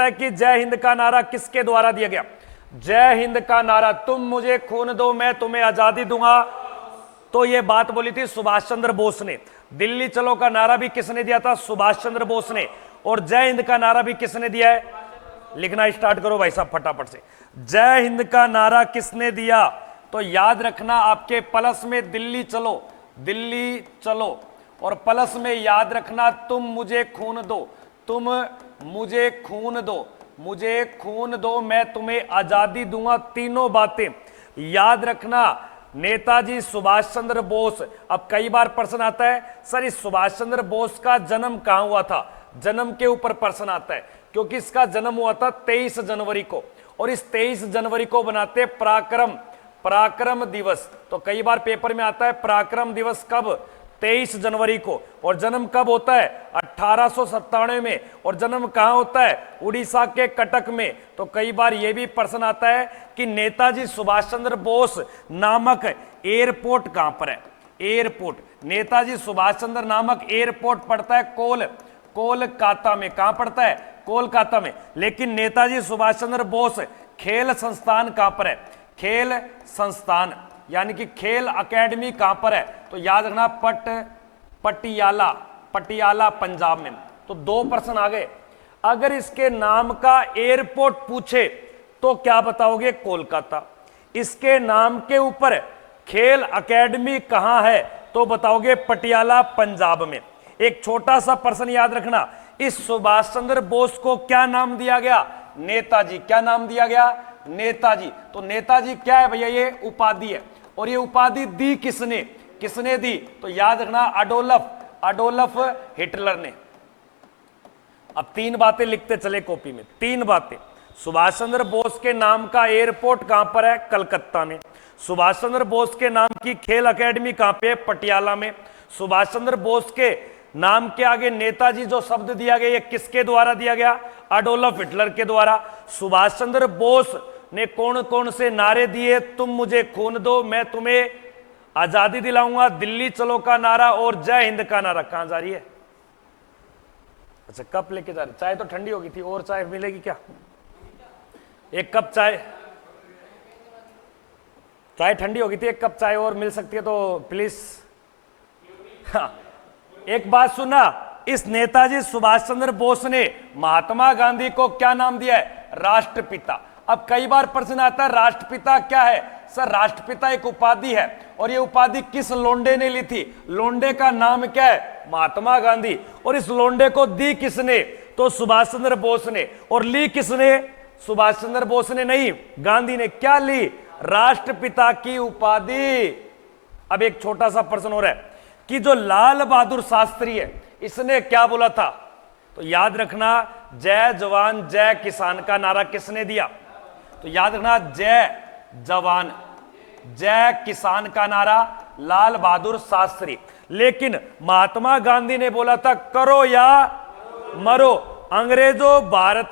आता है कि जय हिंद का नारा किसके द्वारा दिया गया? जय हिंद का नारा, तुम मुझे खून दो मैं तुम्हें आजादी दूंगा, तो ये बात बोली थी सुभाष चंद्र बोस ने। दिल्ली चलो का नारा भी किसने दिया था? सुभाष चंद्र बोस ने। और जय हिंद का नारा भी किसने दिया है? लिखना स्टार्ट करो भाई साहब फटाफट से। जय हिंद का नारा किसने दिया? तो याद रखना, आपके प्लस में दिल्ली चलो, दिल्ली चलो, और प्लस में याद रखना तुम मुझे खून दो, तुम मुझे खून दो, मुझे खून दो मैं तुम्हें आजादी दूंगा। तीनों बातें याद रखना। नेताजी सुभाष चंद्र बोस। अब कई बार प्रश्न आता है, सर इस सुभाष चंद्र बोस का जन्म कहां हुआ था? जन्म के ऊपर प्रश्न आता है, क्योंकि इसका जन्म हुआ था 23 जनवरी को, और इस 23 जनवरी को बनाते पराक्रम दिवस। तो कई बार पेपर में आता है पराक्रम दिवस कब? 23 जनवरी को। और जन्म कब होता है? 1897 में। और जन्म कहां होता है? उड़ीसा के कटक में। तो कई बार यह भी प्रश्न आता है कि नेताजी सुभाष चंद्र बोस नामक एयरपोर्ट कहां पर है? एयरपोर्ट, नेताजी सुभाष चंद्र नामक एयरपोर्ट पड़ता है कोलकाता में। कहां पड़ता है? कोलकाता में। लेकिन नेताजी सुभाष चंद्र बोस खेल संस्थान कहां पर है? खेल संस्थान यानी कि खेल अकेडमी कहां पर है? तो याद रखना पटियाला पंजाब में। तो दो प्रश्न आ गए। अगर इसके नाम का एयरपोर्ट पूछे तो क्या बताओगे? कोलकाता। इसके नाम के ऊपर खेल अकेडमी कहां है? तो बताओगे पटियाला पंजाब में। एक छोटा सा प्रश्न याद रखना, इस सुभाष चंद्र बोस को क्या नाम दिया गया? नेताजी। क्या नाम दिया गया? नेताजी। तो नेताजी क्या है भैया? ये उपाधि है। और ये उपाधि दी किसने दी? तो याद रखना अडोल्फ हिटलर ने। अब तीन बातें लिखते चले कॉपी में, तीन बातें। सुभाष चंद्र बोस के नाम का एयरपोर्ट कहां पर है? कलकत्ता में। सुभाष चंद्र बोस के नाम की खेल अकेडमी कहां पे है? पटियाला में। सुभाष चंद्र बोस के नाम के आगे नेताजी जो शब्द दिया गया, ये किसके द्वारा दिया गया? अडोल्फ हिटलर के द्वारा। सुभाष चंद्र बोस ने कौन कौन से नारे दिए? तुम मुझे खून दो मैं तुम्हें आजादी दिलाऊंगा, दिल्ली चलो का नारा, और जय हिंद का नारा। कहां जा रही है? अच्छा, कप लेके जा रही? चाय तो ठंडी हो गई थी, और चाय मिलेगी क्या? एक कप चाय, चाय ठंडी हो गई थी, एक कप चाय और मिल सकती है तो प्लीज। हाँ, एक बात सुना, इस नेताजी सुभाष चंद्र बोस ने महात्मा गांधी को क्या नाम दिया है? राष्ट्रपिता। अब कई बार प्रश्न आता है राष्ट्रपिता क्या है? सर राष्ट्रपिता एक उपाधि है, और ये उपाधि किस लोंडे ने ली थी? लोंडे का नाम क्या है? महात्मा गांधी। और इस लोंडे को दी किसने? तो सुभाष चंद्र बोस ने। और ली किसने? सुभाष चंद्र बोस ने नहीं, गांधी ने। क्या ली? राष्ट्रपिता की उपाधि। अब एक छोटा सा प्रश्न हो रहा है कि जो लाल बहादुर शास्त्री है, इसने क्या बोला था? तो याद रखना, जय जवान जय किसान का नारा किसने दिया? तो याद रखना, जय जवान जय किसान का नारा लाल बहादुर शास्त्री। लेकिन महात्मा गांधी ने बोला था करो या मरो, अंग्रेजों भारत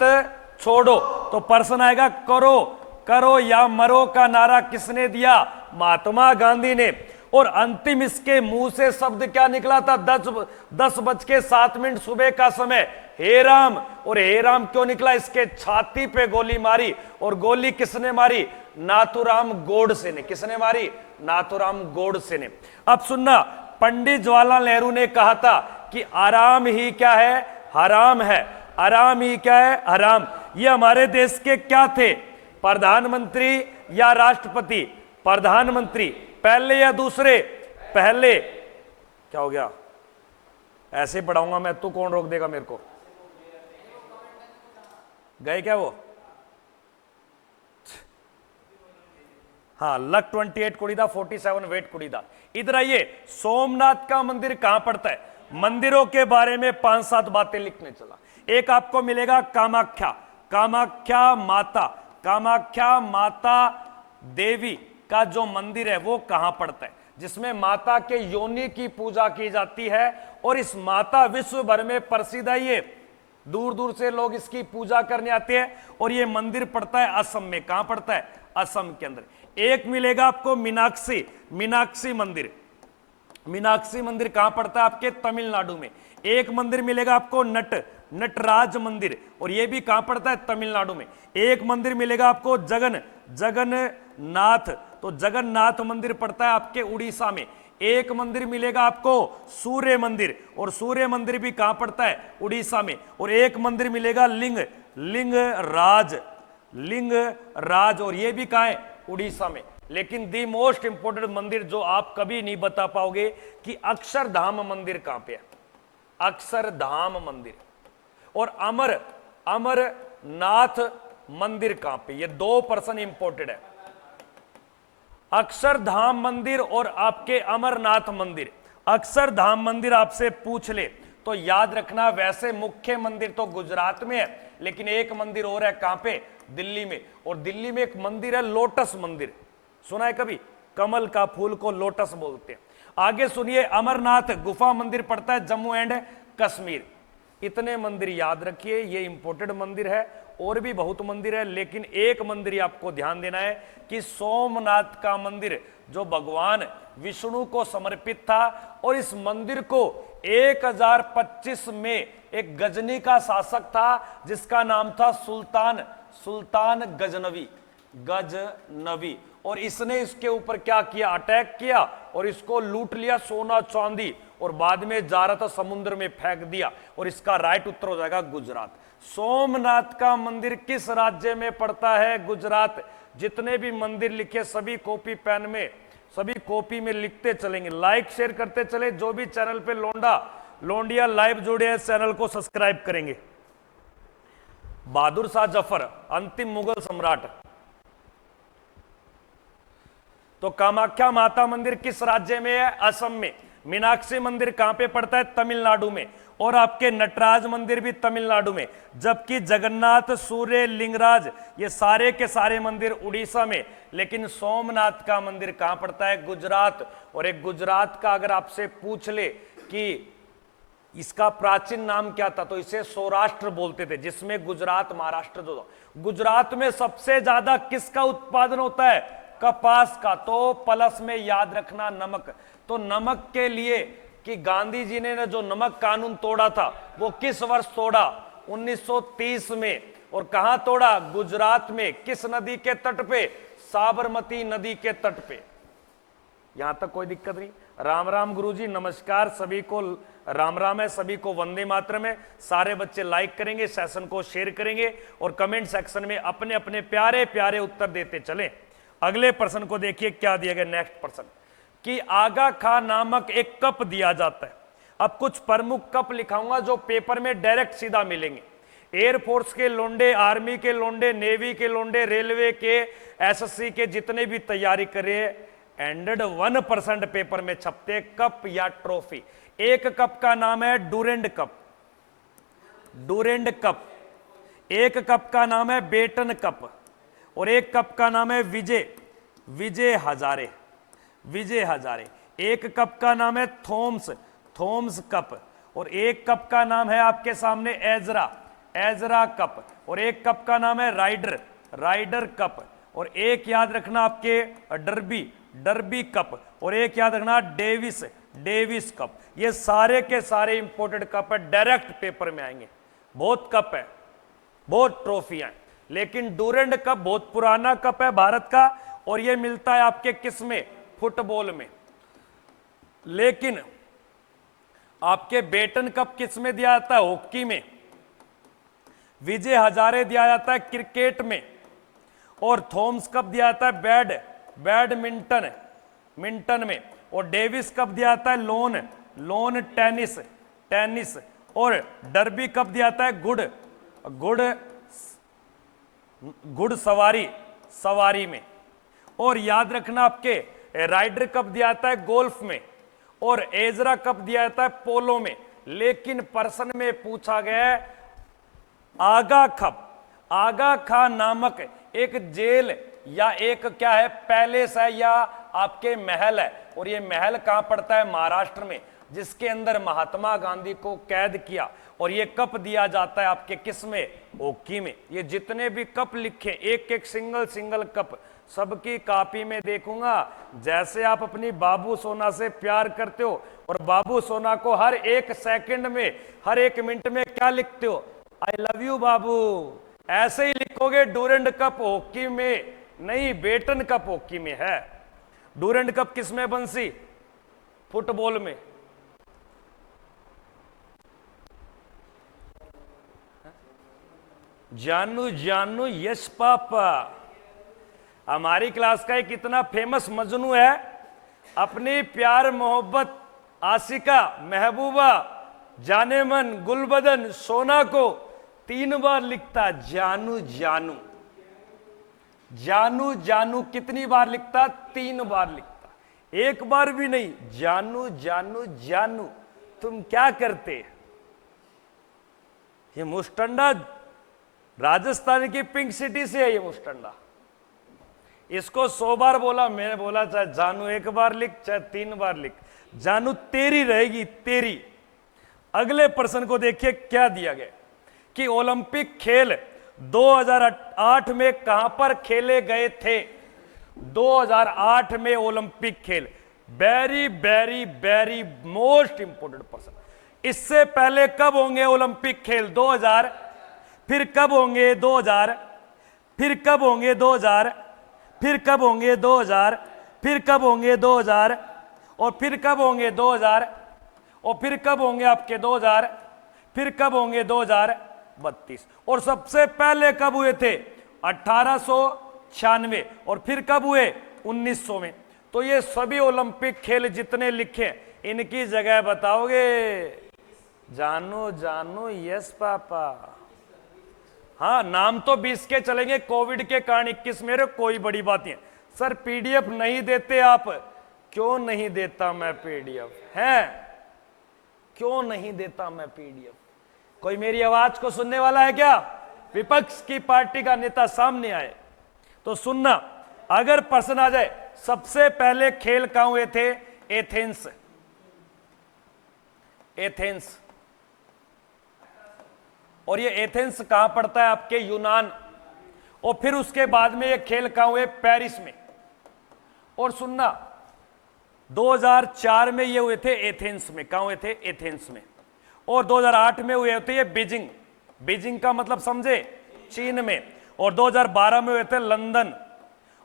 छोड़ो। तो प्रश्न आएगा करो या मरो का नारा किसने दिया? महात्मा गांधी ने। और अंतिम इसके मुंह से शब्द क्या निकला था? 10:07 सुबह का समय, हे राम। और हे राम क्यों निकला? इसके छाती पे गोली मारी, और गोली किसने मारी? नाथूराम गोडसे ने। किसने मारी? नाथूराम गोडसे ने। अब सुनना, पंडित जवाहरलाल नेहरू ने कहा था कि आराम ही क्या है? हराम है। आराम ही क्या है? हराम। ये हमारे देश के क्या थे? प्रधानमंत्री या राष्ट्रपति? प्रधानमंत्री। पहले या दूसरे? पहले। क्या हो गया? ऐसे पढ़ाऊंगा मैं, तू कौन रोक देगा मेरे को? गए क्या वो? हाँ, लक 28 कुड़ीदा, 47 वेट कुड़ीदा। इधर आइए, सोमनाथ का मंदिर कहां पड़ता है? मंदिरों के बारे में 5-7 बातें लिखने चला। एक आपको मिलेगा कामाख्या माता देवी का जो मंदिर है वो कहां पड़ता है? जिसमें माता के योनि की पूजा की जाती है, और इस माता विश्व भर में प्रसिद्ध है। ये दूर दूर से लोग इसकी पूजा करने आते हैं। और ये मंदिर पड़ता है असम में। कहां पड़ता है? असम के अंदर। एक मिलेगा आपको मीनाक्षी मंदिर। मीनाक्षी मंदिर कहां पड़ता है? आपके तमिलनाडु में। एक मंदिर मिलेगा आपको नटराज मंदिर, और ये भी कहां पड़ता है? तमिलनाडु में। एक मंदिर मिलेगा आपको जगन्नाथ, तो जगन्नाथ मंदिर पड़ता है आपके उड़ीसा में। एक मंदिर मिलेगा आपको सूर्य मंदिर, और सूर्य मंदिर भी कहां पड़ता है? उड़ीसा में। और एक मंदिर मिलेगा लिंगराज, और ये भी कहां है? उड़ीसा में। लेकिन दी मोस्ट इंपोर्टेंट मंदिर जो आप कभी नहीं बता पाओगे कि अक्षरधाम मंदिर कहां पे है। अक्षरधाम मंदिर और अमरनाथ मंदिर कहां पे? ये 2% इंपोर्टेड है। अक्षरधाम मंदिर और आपके अमरनाथ मंदिर। अक्षरधाम मंदिर आपसे पूछ ले तो याद रखना, वैसे मुख्य मंदिर तो गुजरात में है, लेकिन एक मंदिर और है कहां पे? दिल्ली में। और दिल्ली में एक मंदिर है लोटस मंदिर, सुना है कभी? कमल का फूल को लोटस बोलते हैं। आगे सुनिए, अमरनाथ गुफा मंदिर पड़ता है जम्मू एंड कश्मीर। इतने मंदिर याद रखिए, ये इंपोर्टेड मंदिर है। और भी बहुत मंदिर है, लेकिन एक मंदिर आपको ध्यान देना है कि सोमनाथ का मंदिर जो भगवान विष्णु को समर्पित था, और इस मंदिर को 1025 में एक गजनी का शासक था जिसका नाम था सुल्तान गजनवी, और इसने इसके ऊपर क्या किया? अटैक किया और इसको लूट लिया, सोना चांदी, और बाद में जा रहा था समुद्र में फेंक दिया। और इसका राइट उत्तर हो जाएगा गुजरात। सोमनाथ का मंदिर किस राज्य में पड़ता है? गुजरात। जितने भी मंदिर लिखे सभी कॉपी पेन में, सभी कॉपी में लिखते चलेंगे, लाइक शेयर करते चले। जो भी चैनल पे लोंडिया लाइव जुड़े हैं, चैनल को सब्सक्राइब करेंगे। बहादुर शाह जफर अंतिम मुगल सम्राट। तो कामाख्या माता मंदिर किस राज्य में है? असम में। मीनाक्षी मंदिर कहां पे पड़ता है? तमिलनाडु में। और आपके नटराज मंदिर भी तमिलनाडु में, जबकि जगन्नाथ, सूर्य, लिंगराज ये सारे के सारे मंदिर उड़ीसा में। लेकिन सोमनाथ का मंदिर कहां पड़ता है? गुजरात। और एक गुजरात का अगर आपसे पूछ ले कि इसका प्राचीन नाम क्या था, तो इसे सौराष्ट्र बोलते थे, जिसमें गुजरात, महाराष्ट्र दो। गुजरात में सबसे ज्यादा किसका उत्पादन होता है? कपास का। तो प्लस में याद रखना नमक। तो नमक के लिए कि गांधी जी ने जो नमक कानून तोड़ा था वो किस वर्ष तोड़ा? 1930 में। और कहां तोड़ा? गुजरात में। किस नदी के तट पे? साबरमती नदी के तट पे। यहां तक कोई दिक्कत नहीं? राम राम गुरुजी, नमस्कार सभी को, राम राम है सभी को, वंदे मातरम है। सारे बच्चे लाइक करेंगे, सेशन को शेयर करेंगे और कमेंट सेक्शन में अपने अपने प्यारे प्यारे उत्तर देते चले। अगले प्रश्न को देखिए क्या दिया गया। नेक्स्ट प्रश्न कि आगा खां नामक एक कप दिया जाता है। अब कुछ प्रमुख कप लिखाऊंगा जो पेपर में डायरेक्ट सीधा मिलेंगे। एयरफोर्स के लोंडे, आर्मी के लोंडे, नेवी के लोंडे, रेलवे के, एसएससी के जितने भी तैयारी करे, 101% पेपर में छपते कप या ट्रॉफी। एक कप का नाम है डूरेंट कप, एक कप का नाम है बेटन कप, और एक कप का नाम है विजय हजारे। एक कप का नाम है थॉम्स कप, और एक कप का नाम है आपके सामने एजरा कप, और एक कप का नाम है राइडर कप, और एक याद रखना आपके डर्बी कप, और एक याद रखना डेविस कप। ये सारे के सारे इंपोर्टेड कप है, डायरेक्ट पेपर में आएंगे। बहुत कप है, बहुत ट्रॉफियां, लेकिन डूरेंट कप बहुत पुराना कप है भारत का, और ये मिलता है आपके किस में? फुटबॉल में। लेकिन आपके बेटन कप किस में दिया जाता है? हॉकी में। विजय हजारे दिया जाता है क्रिकेट में, और थॉम्स कप दिया जाता है बैडमिंटन में, और डेविस कप दिया जाता है लॉन टेनिस, और डर्बी कप दिया जाता है घुड़ सवारी में। और याद रखना आपके राइडर कप दिया जाता है गोल्फ में, और एजरा कप दिया जाता है पोलो में। लेकिन प्रश्न में पूछा गया है आगा खां नामक एक जेल या एक क्या है? पैलेस है या आपके महल है, और ये महल कहां पड़ता है? महाराष्ट्र में, जिसके अंदर महात्मा गांधी को कैद किया। और ये कप दिया जाता है आपके किस में? हॉकी में। ये जितने भी कप लिखे, एक एक सिंगल कप सबकी कॉपी में देखूंगा। जैसे आप अपनी बाबू सोना से प्यार करते हो, और बाबू सोना को हर एक सेकंड में, हर एक मिनट में क्या लिखते हो? आई लव यू बाबू। ऐसे ही लिखोगे डूरंड कप हॉकी में नहीं, बेटन कप हॉकी में है। डूरंड कप किस में बंसी? फुटबॉल में। जानू जानू यश पापा। हमारी क्लास का एक इतना फेमस मजनू है, अपनी प्यार मोहब्बत आशिका महबूबा जाने मन गुलबदन सोना को 3 बार लिखता जानू जानू। जानू जानू कितनी बार लिखता? 3 बार लिखता, एक बार भी नहीं। जानू जानू जानू। तुम क्या करते? ये मुस्टंडा राजस्थान की पिंक सिटी से है। ये मुस्टंडा, इसको 100 बार बोला मैंने, बोला चाहे जानू 1 बार लिख चाहे 3 बार लिख, जानू तेरी रहेगी तेरी। अगले प्रश्न को देखिए क्या दिया गया कि ओलंपिक खेल 2008 में कहां पर खेले गए थे? 2008 में ओलंपिक खेल। Very very very most important प्रश्न। इससे पहले कब होंगे ओलंपिक खेल? 2000, फिर कब होंगे 2000, फिर कब होंगे 2000, फिर कब होंगे 2000, फिर कब होंगे 2000, और फिर कब होंगे 2000, और फिर कब होंगे आपके 2000, फिर कब होंगे 2032, और सबसे पहले कब हुए थे? 1896, और फिर कब हुए? 1900 में। तो ये सभी ओलंपिक खेल जितने लिखे इनकी जगह बताओगे? जानू जानू यस पापा। हाँ, नाम तो 20 के चलेंगे, कोविड के कारण 21 मेरे, कोई बड़ी बात नहीं है। सर पीडीएफ नहीं देते आप? क्यों नहीं देता मैं पीडीएफ? है क्यों नहीं देता मैं पीडीएफ? कोई मेरी आवाज को सुनने वाला है क्या? विपक्ष की पार्टी का नेता सामने आए तो सुनना। अगर प्रश्न आ जाए सबसे पहले खेल कहां हुए थे? एथेंस। एथेंस। और ये एथेंस कहां पड़ता है? आपके यूनान। और फिर उसके बाद में ये खेल कहां हुए? पेरिस में। और सुनना 2004 में ये हुए थे एथेंस में। कहां हुए थे? एथेंस में। और 2008 में हुए थे ये बीजिंग। बीजिंग का मतलब समझे? चीन में। और 2012 में हुए थे लंदन।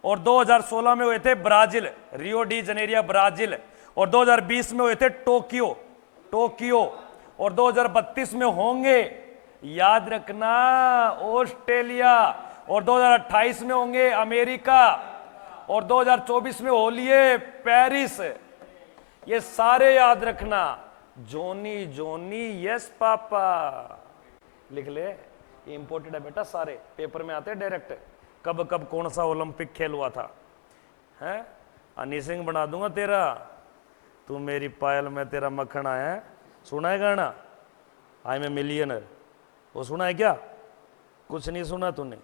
और 2016 में हुए थे ब्राजील, रियो डी जनेरिया ब्राजील। और 2020 में हुए थे टोक्यो, टोक्यो। और 2032 में होंगे, याद रखना, ऑस्ट्रेलिया। और 2028 में होंगे अमेरिका। और 2024 में हो लिए पेरिस। ये सारे याद रखना। जोनी जोनी यस पापा लिख ले, इंपोर्टेड है बेटा, सारे पेपर में आते हैं डायरेक्ट। कब कब कौन सा ओलंपिक खेल हुआ था? हैं? हनी सिंह बना दूंगा तेरा। तू मेरी पायल में तेरा मक्खन आया है, सुना है गाना आई एम ए मिलियनर? वो सुना है क्या? कुछ नहीं सुना तूने?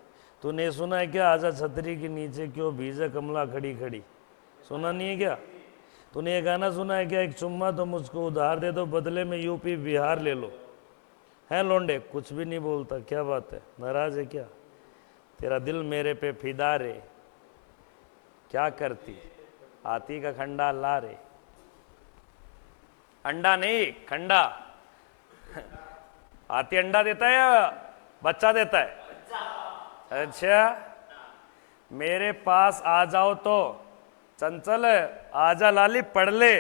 तूने सुना है क्या आजा छतरी के नीचे क्यों भीजे कमला खड़ी खड़ी? सुना नहीं है क्या? तूने ये गाना सुना है क्या? एक चुम्मा तो मुझको उधार दे दो, बदले में यूपी बिहार ले लो। है लौंडे? कुछ भी नहीं बोलता, क्या बात है, नाराज है क्या? तेरा दिल मेरे पे फिदा रे, क्या करती आती का खंडा ला रे। अंडा नहीं, खंडा। हाथी अंडा देता है या बच्चा देता है? अच्छा, मेरे पास आ जाओ तो चंचल, आजा लाली पढ़ ले।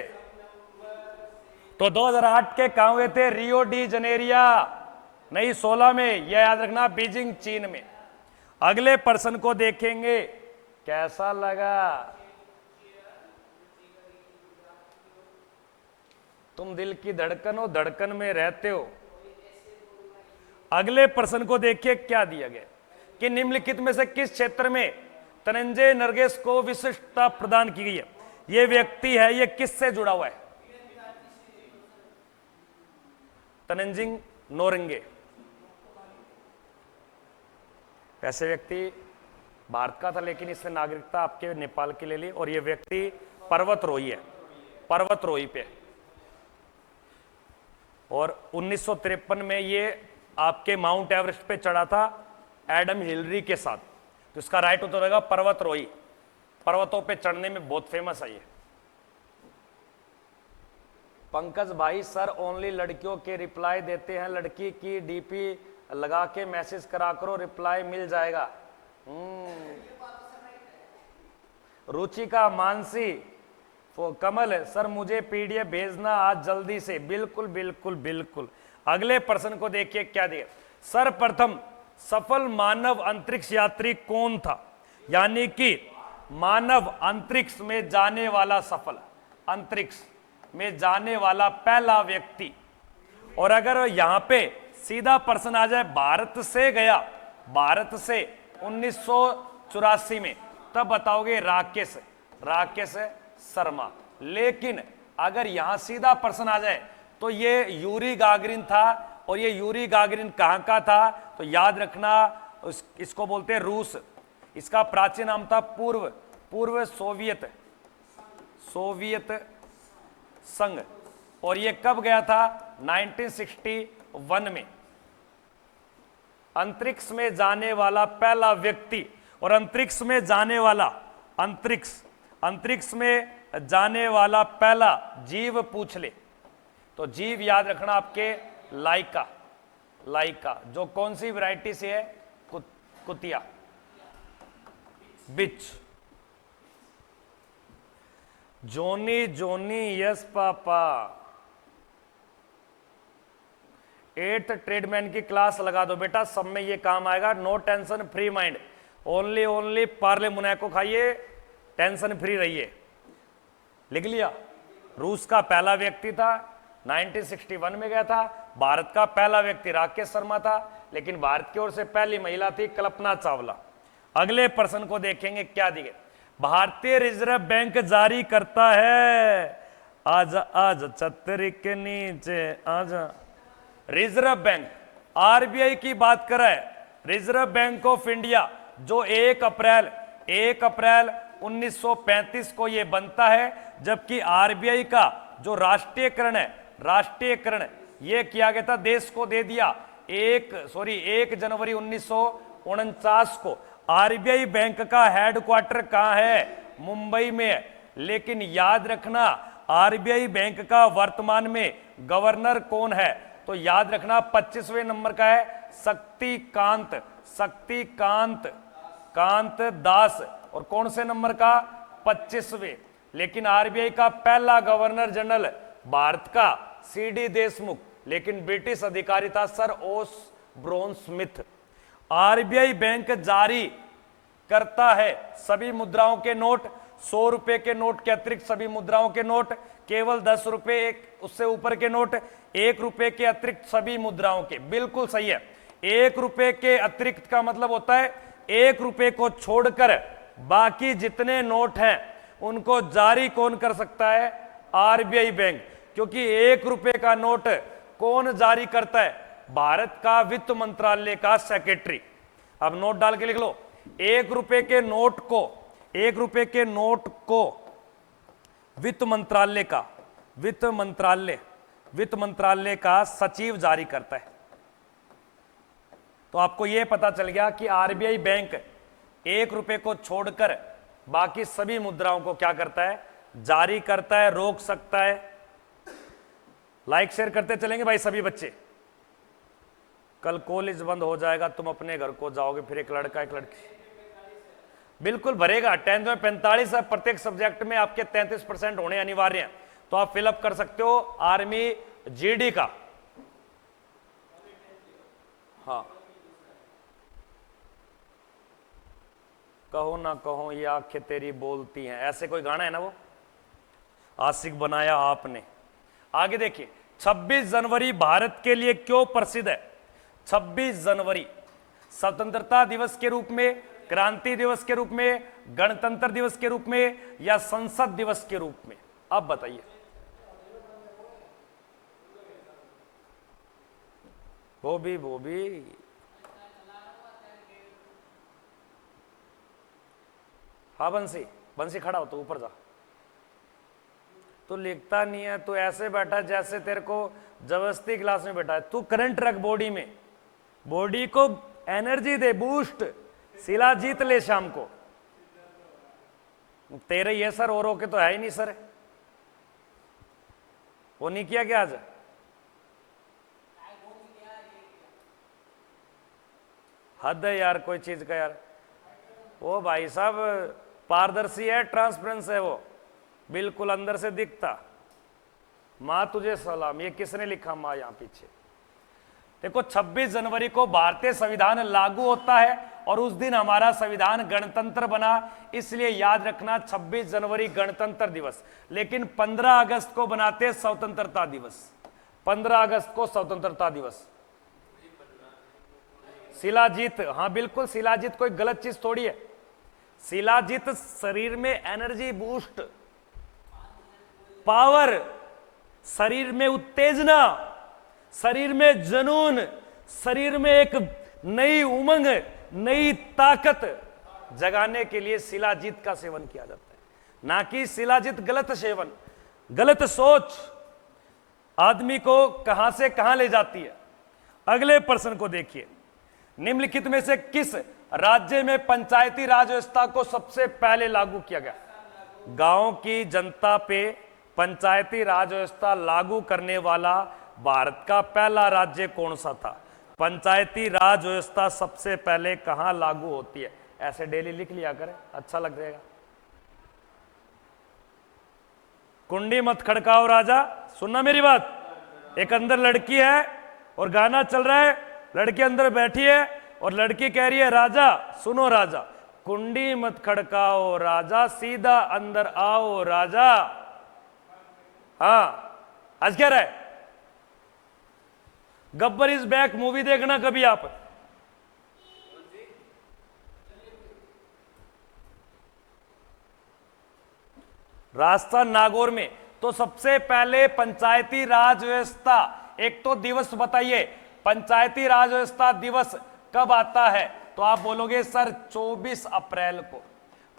तो 2008 के कहां हुए थे? रियो डी जनेरिया नहीं, 16 में, यह याद रखना, बीजिंग चीन में। अगले प्रश्न को देखेंगे, कैसा लगा? तुम दिल की धड़कन हो, धड़कन में रहते हो। अगले प्रश्न को देखिए क्या दिया गया कि निम्नलिखित में से किस क्षेत्र में तनंजय नरगिस को विशिष्टता प्रदान की गई है? यह व्यक्ति है, यह किससे जुड़ा हुआ है? तनंजिंग नोरंगे। ऐसे व्यक्ति भारत का था लेकिन इसने नागरिकता आपके नेपाल की ले ली। और यह व्यक्ति पर्वतरोही है, पर्वतरोही पे। और 1953 में ये आपके माउंट एवरेस्ट पे चढ़ा था एडम हिलरी के साथ। तो इसका राइट उत्तर होगा पर्वतरोही। पर्वतों पे चढ़ने में बहुत फेमस है ये। पंकज भाई, सर ओनली लड़कियों के रिप्लाई देते हैं, लड़की की डीपी लगा के मैसेज करा करो, रिप्लाई मिल जाएगा। रुचिका, मानसी, कमल, सर मुझे पीडीएफ भेजना आज जल्दी से। बिल्कुल बिल्कुल बिल्कुल। अगले प्रश्न को देखिए क्या दिया। सर्वप्रथम सफल मानव अंतरिक्ष यात्री कौन था? यानी कि मानव अंतरिक्ष में जाने वाला, सफल अंतरिक्ष में जाने वाला पहला व्यक्ति। और अगर यहां पे सीधा प्रश्न आ जाए भारत से गया, भारत से 1984 में, तब बताओगे राकेश शर्मा। लेकिन अगर यहां सीधा प्रश्न आ जाए तो ये यूरी गागरिन था। और ये यूरी गागरिन कहां का था? तो याद रखना, इसको बोलते हैं रूस। इसका प्राचीन नाम था पूर्व सोवियत संघ। और ये कब गया था? 1961 में। अंतरिक्ष में जाने वाला पहला व्यक्ति। और अंतरिक्ष में जाने वाला पहला जीव पूछ ले तो जीव याद रखना आपके लाइका, जो कौन सी वैरायटी से है? कुतिया, बिच। जोनी, यस पापा। 8th ट्रेडमैन की क्लास लगा दो बेटा, सब में ये काम आएगा। No tension, free mind, only Parle Monaco खाइए, टेंशन फ्री रहिए। लिख लिया? रूस का पहला व्यक्ति था, 1961 में गया था। भारत का पहला व्यक्ति राकेश शर्मा था, लेकिन भारत की ओर से पहली महिला थी कल्पना चावला। अगले प्रश्न को देखेंगे क्या दिए। भारतीय रिजर्व बैंक जारी करता है, आज छतरी के नीचे आजा। रिजर्व बैंक, आरबीआई की बात करें, रिजर्व बैंक ऑफ इंडिया, जो 1 अप्रैल 1935 को यह बनता है। जबकि आरबीआई का जो राष्ट्रीयकरण यह किया गया था, देश को दे दिया 1 जनवरी 1949 को। आरबीआई बैंक का हेडक्वार्टर कहां है? मुंबई में है। लेकिन याद रखना, आरबीआई बैंक का वर्तमान में गवर्नर कौन है? तो याद रखना 25वें नंबर का है शक्तिकांत दास। और कौन से नंबर का? 25वें। लेकिन आरबीआई का पहला गवर्नर जनरल भारत का सीडी देशमुख, लेकिन ब्रिटिश अधिकारी था sir Osborne Smith. RBI bank जारी करता है सभी मुद्राओं के नोट, 100 रुपए के नोट के अतिरिक्त सभी मुद्राओं के नोट, केवल 10 रुपए उससे ऊपर के नोट, 1 रुपए के अतिरिक्त सभी मुद्राओं के। बिल्कुल सही है। 1 रुपए के अतिरिक्त का मतलब होता है 1 रुपए को छोड़कर बाकी जितने नोट हैं उनको जारी कौन कर सकता है? RBI bank. क्योंकि 1 रुपए का नोट कौन जारी करता है? भारत का वित्त मंत्रालय का सेक्रेटरी। अब नोट डाल के लिख लो, 1 रुपए के नोट को वित्त मंत्रालय का सचिव जारी करता है। तो आपको यह पता चल गया कि आरबीआई बैंक 1 रुपए को छोड़कर बाकी सभी मुद्राओं को क्या करता है? जारी करता है, रोक सकता है। लाइक शेयर करते चलेंगे भाई सभी बच्चे। कल कॉलेज बंद हो जाएगा, तुम अपने घर को जाओगे, फिर एक लड़का एक लड़की बिल्कुल भरेगा। 10th में 45 है, प्रत्येक सब्जेक्ट में आपके 33% होने अनिवार्य हैं। तो आप फिलअप कर सकते हो आर्मी जीडी का। हाँ, कहो ना कहो ये आंखें तेरी बोलती हैं, ऐसे कोई गाना है ना, वो आशिक बनाया आपने। आगे देखिए, 26 जनवरी भारत के लिए क्यों प्रसिद्ध है? 26 जनवरी स्वतंत्रता दिवस के रूप में, क्रांति दिवस के रूप में, गणतंत्र दिवस के रूप में, या संसद दिवस के रूप में? अब बताइए। वो भी हाँ बंसी खड़ा हो तो ऊपर जा। तू लिखता नहीं है, तू ऐसे बैठा जैसे तेरे को जबरदस्ती क्लास में बैठा है। तू करंट रख बॉडी में, बॉडी को एनर्जी दे, बूस्ट। सिला जीत ले शाम को। तेरे ये सर औरों के तो है ही नहीं सर। वो नहीं किया क्या आज? हद है यार कोई चीज का यार। वो भाई साहब पारदर्शी है, ट्रांसपेरेंस है वो, बिल्कुल अंदर से दिखता। माँ तुझे सलाम, ये किसने लिखा माँ यहां पीछे? देखो 26 जनवरी को भारतीय संविधान लागू होता है और उस दिन हमारा संविधान गणतंत्र बना, इसलिए याद रखना 26 जनवरी गणतंत्र दिवस। लेकिन 15 अगस्त को बनाते स्वतंत्रता दिवस, 15 अगस्त को स्वतंत्रता दिवस। शिलाजीत, हाँ बिल्कुल, शिलाजीत कोई गलत चीज थोड़ी है। शिलाजीत शरीर में एनर्जी बूस्ट, पावर, शरीर में उत्तेजना, शरीर में जुनून, शरीर में एक नई उमंग, नई ताकत जगाने के लिए शिलाजीत का सेवन किया जाता है, ना कि शिलाजीत गलत सेवन, गलत सोच आदमी को कहां से कहां ले जाती है। अगले प्रश्न को देखिए, निम्नलिखित में से किस राज्य में पंचायती राज व्यवस्था को सबसे पहले लागू किया गया? गांव की जनता पे पंचायती राज व्यवस्था लागू करने वाला भारत का पहला राज्य कौन सा था? पंचायती राज व्यवस्था सबसे पहले कहां लागू होती है? ऐसे डेली लिख लिया करें, अच्छा लग जाएगा। कुंडी मत खड़काओ राजा, सुनना मेरी बात। एक अंदर लड़की है और गाना चल रहा है, लड़की अंदर बैठी है और लड़की कह रही है राजा सुनो राजा, कुंडी मत खड़काओ राजा, सीधा अंदर आओ राजा। हाँ आज क्या रहा है? गब्बर इज बैक मूवी देखना कभी आप। राजस्थान नागौर में तो सबसे पहले पंचायती राज व्यवस्था, एक तो दिवस बताइए पंचायती राज व्यवस्था दिवस कब आता है? तो आप बोलोगे सर 24 अप्रैल को।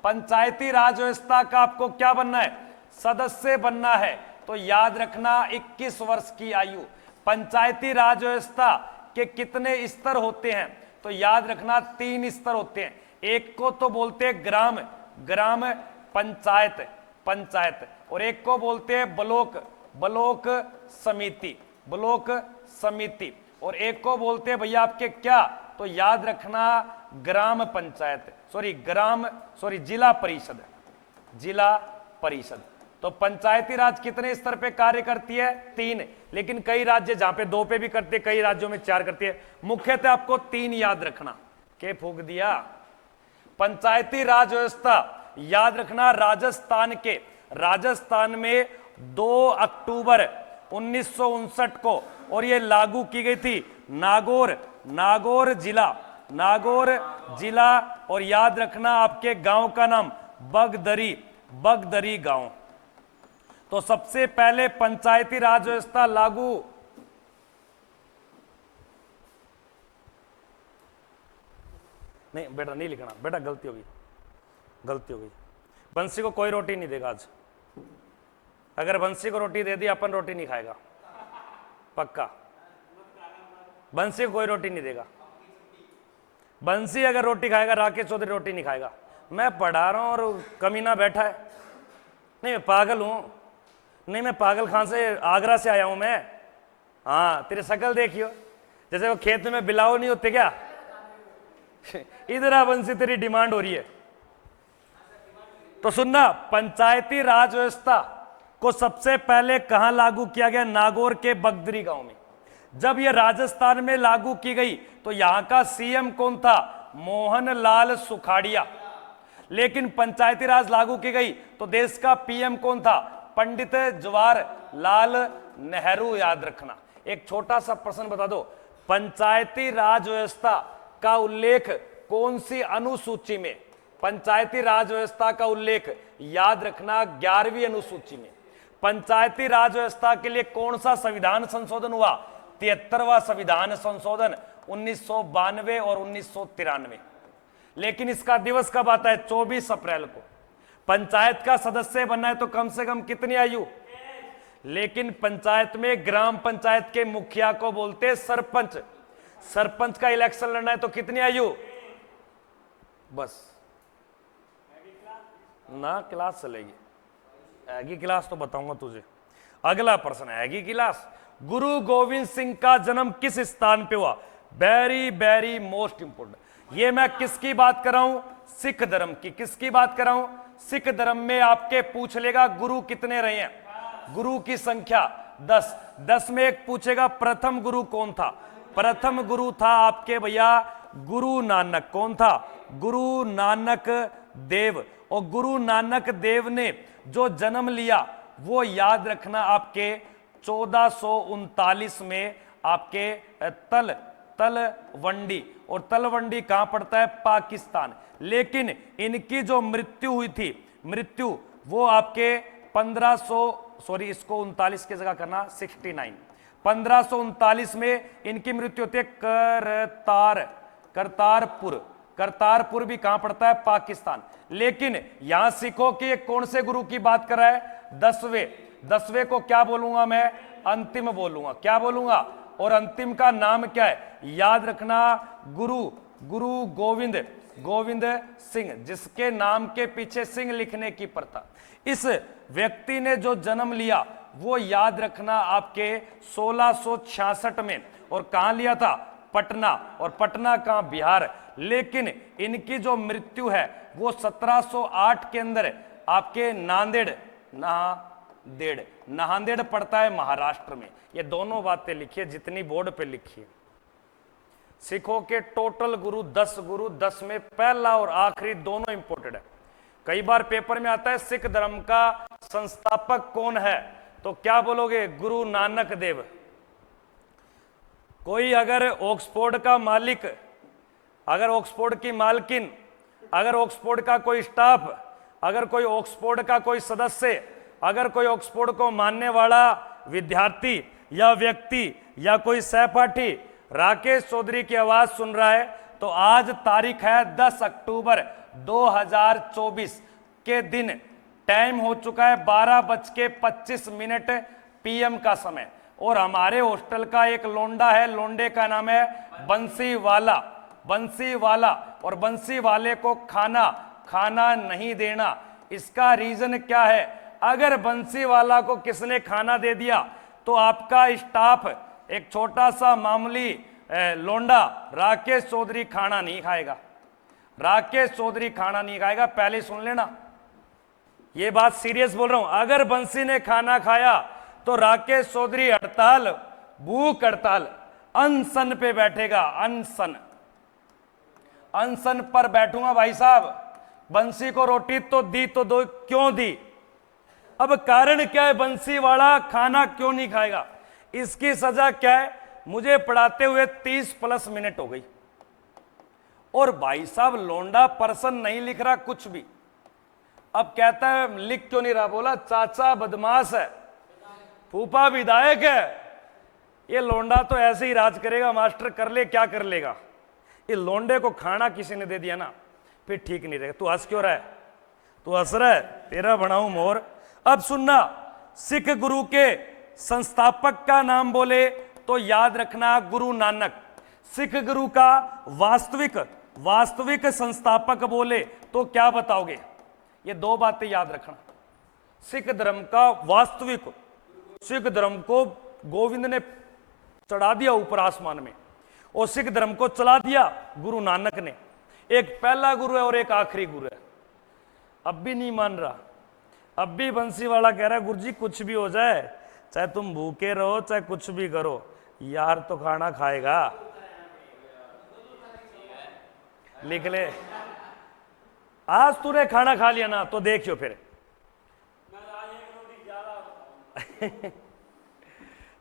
पंचायती राज व्यवस्था का आपको क्या बनना है? सदस्य बनना है। तो याद रखना 21 वर्ष की आयु। पंचायती राज व्यवस्था के कितने स्तर होते हैं? तो याद रखना 3 स्तर होते हैं। एक को तो बोलते हैं ग्राम, ग्राम पंचायत, पंचायत, और एक को बोलते हैं ब्लॉक, ब्लॉक समिति, ब्लॉक समिति, और एक को बोलते हैं भैया आपके क्या? तो याद रखना ग्राम पंचायत, जिला परिषद, जिला परिषद। तो पंचायती राज कितने स्तर पे कार्य करती है? 3, लेकिन कई राज्य जहां पे 2 पे भी करते हैं, कई राज्यों में 4 करती है। मुख्यतः आपको 3 याद रखना। के फूक दिया? पंचायती राज व्यवस्था याद रखना राजस्थान में 2 अक्टूबर 1959 को, और ये लागू की गई थी नागौर जिला, और याद रखना आपके गांव का नाम बगदरी गांव। तो सबसे पहले पंचायती राज व्यवस्था लागू, नहीं बेटा नहीं लिखना, बेटा गलती हो गई। बंसी को कोई रोटी नहीं देगा आज। अगर बंसी को रोटी दे दी अपन रोटी नहीं खाएगा, पक्का। बंसी को कोई रोटी नहीं देगा। बंसी अगर रोटी खाएगा, राकेश चौधरी रोटी नहीं खाएगा। मैं पढ़ा रहा हूं और कमीना बैठा है। नहीं मैं पागल हूं, नहीं मैं पागल खान से, आगरा से आया हूं मैं। हाँ तेरी शक्ल देखियो, जैसे वो खेत में बिलाव नहीं होते क्या? इधर आ बंसी, तेरी डिमांड हो रही है। तो सुनना, पंचायती राज व्यवस्था को सबसे पहले कहां लागू किया गया? नागौर के बगदरी गांव में। जब यह राजस्थान में लागू की गई तो यहां का सीएम कौन था? मोहनलाल सुखाड़िया। लेकिन पंचायती राज लागू की गई तो देश का पीएम कौन था? पंडित जवाहरलाल नेहरू। याद रखना। एक छोटा सा प्रश्न बता दो, पंचायती राज व्यवस्था का उल्लेख कौन सी अनुसूची में? पंचायती राज व्यवस्था का उल्लेख याद रखना 11वीं अनुसूची में। पंचायती राज व्यवस्था के लिए कौन सा संविधान संशोधन हुआ? 73वां संविधान संशोधन 1992 और 1993। लेकिन इसका दिवस कब आता है? 24 अप्रैल को। पंचायत का सदस्य बनना है तो कम से कम कितनी आयु? लेकिन पंचायत में ग्राम पंचायत के मुखिया को बोलते सरपंच। सरपंच का इलेक्शन लड़ना है तो कितनी आयु? बस ना क्लास चलेगी, आगे क्लास तो बताऊंगा तुझे। अगला प्रश्न आएगी क्लास, गुरु गोविंद सिंह का जन्म किस स्थान पे हुआ? Very very most important. ये मैं किसकी बात कर रहा हूं? सिख धर्म की। किसकी बात कर रहा हूं? सिख धर्म में आपके पूछ लेगा गुरु कितने रहे हैं, गुरु की संख्या 10। 10 में एक पूछेगा प्रथम गुरु कौन था? प्रथम गुरु था आपके भैया गुरु नानक। कौन था? गुरु नानक देव। और गुरु नानक देव ने जो जन्म लिया वो याद रखना आपके 1439 में आपके तलवंडी। और तलवंडी कहां पड़ता है? पाकिस्तान। लेकिन इनकी जो मृत्यु हुई थी, मृत्यु वो आपके 1500 इसको 39 की जगह करना 69, 1539 में इनकी मृत्यु होती है करतारपुर। करतारपुर भी कहां पड़ता है? पाकिस्तान। लेकिन यहां सिखों की कौन से गुरु की बात कर रहा है? 10वें को क्या बोलूंगा मैं? अंतिम बोलूंगा। क्या बोलूंगा? और अंतिम का नाम क्या है? याद रखना, गुरु गोविंद सिंह, जिसके नाम के पीछे सिंह लिखने की प्रथा। इस व्यक्ति ने जो जन्म लिया वो याद रखना आपके 1666 में। और कहां लिया था? पटना। और पटना कहां? बिहार। लेकिन इनकी जो मृत्यु है वो 1708 के अंदर आपके नांदेड़ पड़ता है महाराष्ट्र में। ये दोनों बातें लिखिए जितनी बोर्ड पे लिखी है। सिखों के टोटल गुरु 10 में पहला और आखिरी दोनों इंपोर्टेड है। कई बार पेपर में आता है सिख धर्म का संस्थापक कौन है, तो क्या बोलोगे? गुरु नानक देव। कोई अगर ऑक्सफोर्ड का मालिक, अगर ऑक्सफोर्ड की मालकिन, अगर ऑक्सफोर्ड का कोई स्टाफ, अगर कोई ऑक्सफोर्ड का कोई सदस्य, अगर कोई ऑक्सफोर्ड को मानने वाला विद्यार्थी या व्यक्ति या कोई सहपाठी राकेश चौधरी की आवाज सुन रहा है, तो आज तारीख है 10 अक्टूबर 2024 के दिन, टाइम हो चुका है 12:25 PM का समय। और हमारे हॉस्टल का एक लोंडा है, लोंडे का नाम है बंसीवाला। और बंसीवाले को खाना नहीं देना। इसका रीजन क्या है? अगर बंसीवाला को किसने खाना दे दिया तो आपका स्टाफ, एक छोटा सा मामूली लोंडा राकेश चौधरी खाना नहीं खाएगा। राकेश चौधरी खाना नहीं खाएगा, पहले सुन लेना, ये बात सीरियस बोल रहा हूं। अगर बंसी ने खाना खाया तो राकेश चौधरी हड़ताल, भूख हड़ताल, अनशन पे बैठेगा। अनशन पर बैठूंगा भाई साहब। बंसी को रोटी तो दी तो दो, क्यों दी? अब कारण क्या है? बंसी वाला खाना क्यों नहीं खाएगा? इसकी सजा क्या है? मुझे पढ़ाते हुए 30+ मिनट हो गई और भाई साहब लोंडा पर्सन नहीं लिख रहा कुछ भी। अब कहता है लिख क्यों नहीं रहा? बोला चाचा बदमाश है, फूफा विधायक है, ये लोंडा तो ऐसे ही राज करेगा, मास्टर कर ले क्या कर लेगा। ये लोंडे को खाना किसी ने दे दिया ना, फिर ठीक नहीं रहेगा। तू हंस क्यों रहा है? तू हंस रहा है, तेरा बनाऊं मोर। अब सुनना, सिख गुरु के संस्थापक का नाम बोले तो याद रखना गुरु नानक। सिख गुरु का वास्तविक संस्थापक बोले तो क्या बताओगे? ये दो बातें याद रखना। सिख धर्म का वास्तविक, सिख धर्म को गोविंद ने चढ़ा दिया ऊपर आसमान में और सिख धर्म को चला दिया गुरु नानक ने। एक पहला गुरु है और एक आखिरी गुरु है। अब भी नहीं मान रहा, अब भी बंसीवाला कह रहा है गुरुजी कुछ भी हो जाए, चाहे तुम भूखे रहो चाहे कुछ भी करो, यार तो खाना खाएगा। लिख ले, आज तूने खाना खा लिया ना तो देखियो फिर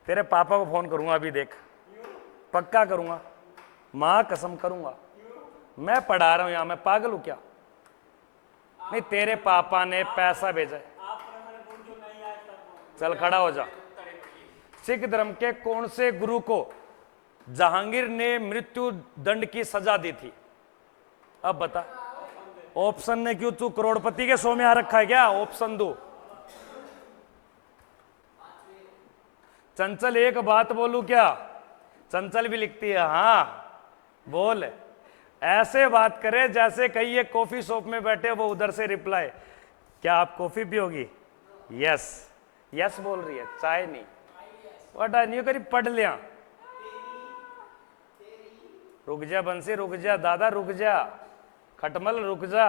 तेरे पापा को फोन करूंगा अभी, देख पक्का करूंगा, मां कसम करूंगा। मैं पढ़ा रहा हूं यहां, मैं पागल हूं क्या? नहीं, तेरे पापा ने पैसा भेजा है। चल खड़ा हो जा। सिख धर्म के कौन से गुरु को जहांगीर ने मृत्यु दंड की सजा दी थी? अब बता। ऑप्शन ने क्यों, तू करोड़पति के शो में आ रखा है क्या? ऑप्शन दो। चंचल एक बात बोलू क्या? चंचल भी लिखती है, हाँ बोल। ऐसे बात करे जैसे कहीं ये कॉफी शॉप में बैठे वो उधर से रिप्लाई, क्या आप कॉफी पियोगी? यस। यस बोल रही है, चाय नहीं। व्हाट आई न्यू करी पढ़ लिया। रुक जा बंसी, रुक जा दादा, रुक जा खटमल, रुक जा।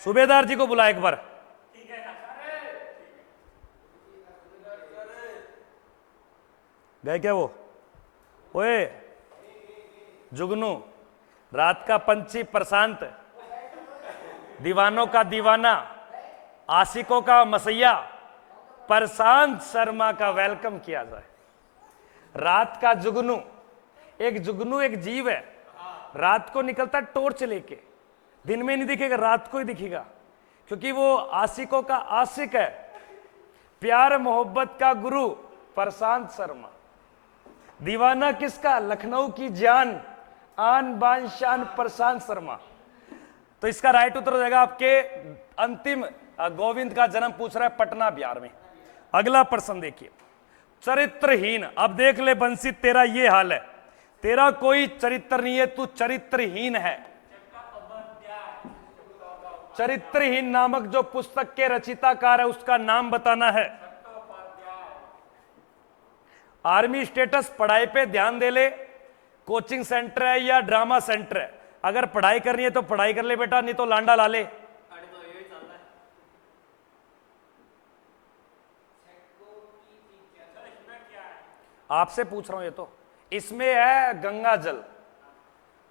सूबेदार जी को बुला एक बार। गए क्या वो? ओए जुगनू, रात का पंछी प्रशांत, दीवानों का दीवाना, आशिकों का मसैया प्रशांत शर्मा का वेलकम किया जाए। रात का जुगनू, एक जुगनू एक जीव है, रात को निकलता टॉर्च लेके, दिन में नहीं दिखेगा, रात को ही दिखेगा, क्योंकि वो आशिकों का आशिक है, प्यार मोहब्बत का गुरु प्रशांत शर्मा। दीवाना किसका? लखनऊ की जान, आन बान शान प्रशांत शर्मा। तो इसका राइट उत्तर हो जाएगा आपके अंतिम। गोविंद का जन्म पूछ रहा है पटना बिहार में। अगला प्रश्न देखिए, चरित्रहीन। अब देख ले बंसी, तेरा ये हाल है, तेरा कोई चरित्र नहीं है, तू चरित्रहीन है। चरित्रहीन नामक जो पुस्तक के रचिताकार है उसका नाम बताना है। आर्मी स्टेटस, पढ़ाई पे ध्यान दे ले, कोचिंग सेंटर है या ड्रामा सेंटर है। अगर पढ़ाई करनी है तो पढ़ाई कर ले बेटा, नहीं तो लांडा ला ले। आपसे पूछ रहा हूं, ये तो इसमें है गंगा जल।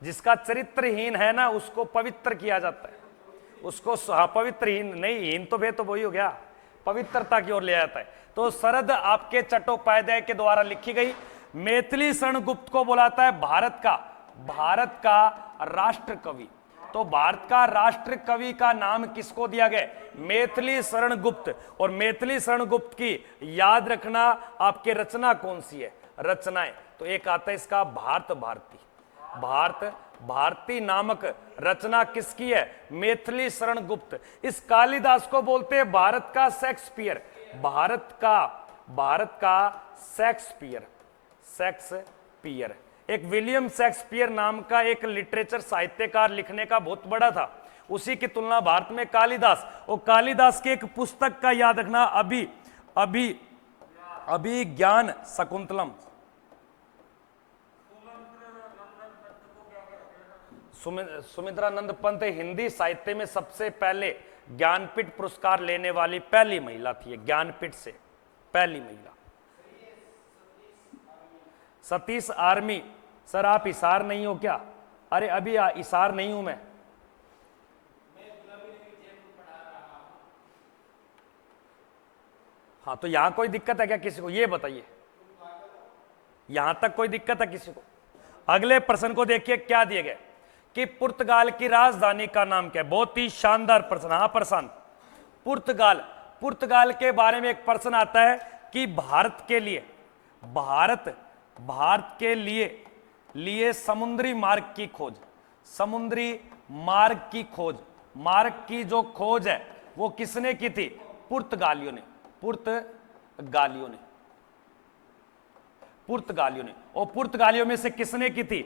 जिसका चरित्रहीन है ना उसको पवित्र किया जाता है, उसको पवित्रहीन नहीं, हीन तो भे तो वही हो गया, पवित्रता की ओर ले जाता है। तो शरद आपके चट्टोपाध्याय के द्वारा लिखी गई मैथिली शरण गुप्त को बुलाता है भारत का राष्ट्र कवि। तो भारत का राष्ट्र कवि का नाम किसको दिया गया? मैथिली शरण गुप्त। और मैथिली शरण गुप्त की याद रखना, आपके रचना कौन सी है? रचनाएं तो एक आता है इसका भारत भारती। भारत भारती नामक रचना किसकी है? मैथिली शरण गुप्त। इस कालिदास को बोलते हैं भारत का शेक्सपियर। भारत का शेक्सपियर। एक विलियम शेक्सपियर नाम का एक लिटरेचर साहित्यकार लिखने का बहुत बड़ा था, उसी की तुलना भारत में कालिदास। और कालिदास की एक पुस्तक का याद रखना, अभिज्ञान शकुंतलम। सुमित्रानंद पंत हिंदी साहित्य में सबसे पहले ज्ञानपीठ पुरस्कार लेने वाली पहली महिला थी, ज्ञानपीठ से पहली महिला। सतीश आर्मी। सर आप इसार नहीं हो क्या? अरे अभी इसार नहीं हूं मैं। हाँ तो यहां कोई दिक्कत है क्या किसी को? ये बताइए, यहां तक कोई दिक्कत है किसी को? अगले प्रश्न को देखिए क्या दिए गए कि पुर्तगाल की राजधानी का नाम क्या है? बहुत ही शानदार प्रश्न। हाँ प्रशांत, पुर्तगाल के बारे में एक प्रश्न आता है कि भारत के लिए समुद्री मार्ग की जो खोज है वो किसने की थी? पुर्तगालियों ने। और पुर्तगालियों में से किसने की थी?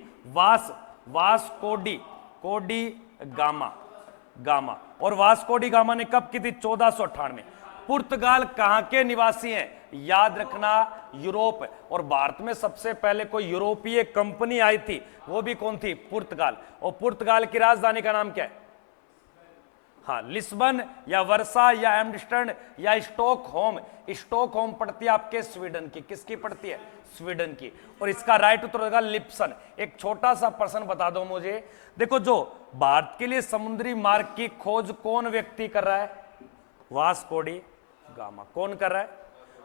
कोडी गामा। और वास्कोडी गामा ने कब की थी? 1498। पुर्तगाल कहां के निवासी हैं? याद रखना यूरोप। और भारत में सबसे पहले कोई यूरोपीय कंपनी आई थी, वो भी कौन थी? पुर्तगाल। और पुर्तगाल की राजधानी का नाम क्या है? हाँ लिस्बन या वर्सा या एम्स्टर्डम या स्टॉकहोम पड़ती है आपके स्वीडन की। किसकी पड़ती है? स्वीडन की। और इसका राइट उत्तर होगा लिप्सन। एक छोटा सा प्रश्न बता दो मुझे, देखो जो भारत के लिए समुद्री मार्ग की खोज कौन व्यक्ति कर रहा है? वास्कोडी गामा। कौन कर रहा है?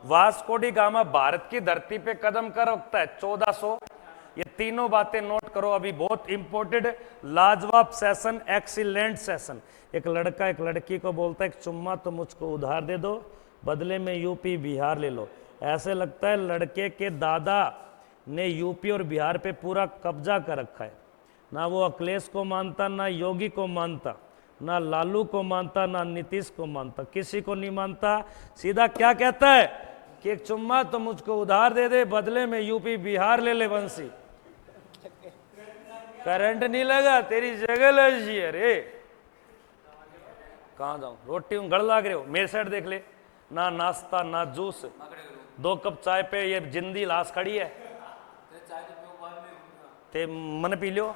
वास्कोडी गामा भारत की धरती पे कदम कर रखता है 1400। ये तीनों बातें नोट करो, अभी बहुत इंपॉर्टेंट, लाजवाब सेशन, एक्सीलेंट सेशन। एक लड़का एक लड़की को बोलता है, एक चुम्मा तो मुझको उधार दे दो, बदले में यूपी बिहार ले लो। ऐसे लगता है लड़के के दादा ने यूपी और बिहार पे पूरा कब्जा कर रखा है। ना वो अखिलेश को मानता, ना योगी को मानता, ना लालू को मानता, ना नीतीश को मानता, किसी को नहीं मानता। सीधा क्या कहता है कि एक चुम्मा तो मुझको उधार दे दे, बदले में यूपी बिहार ले ले बंसी। करंट नहीं लगा, तेरी जगह लगी है रे। कहाँ जाऊं, रोटी गड़ लाग रहे हो, मेरे साइड देख ले, ना नाश्ता ना जूस, 2 कप चाय पे ये जिंदी लाश खड़ी है, ते मन पी लो।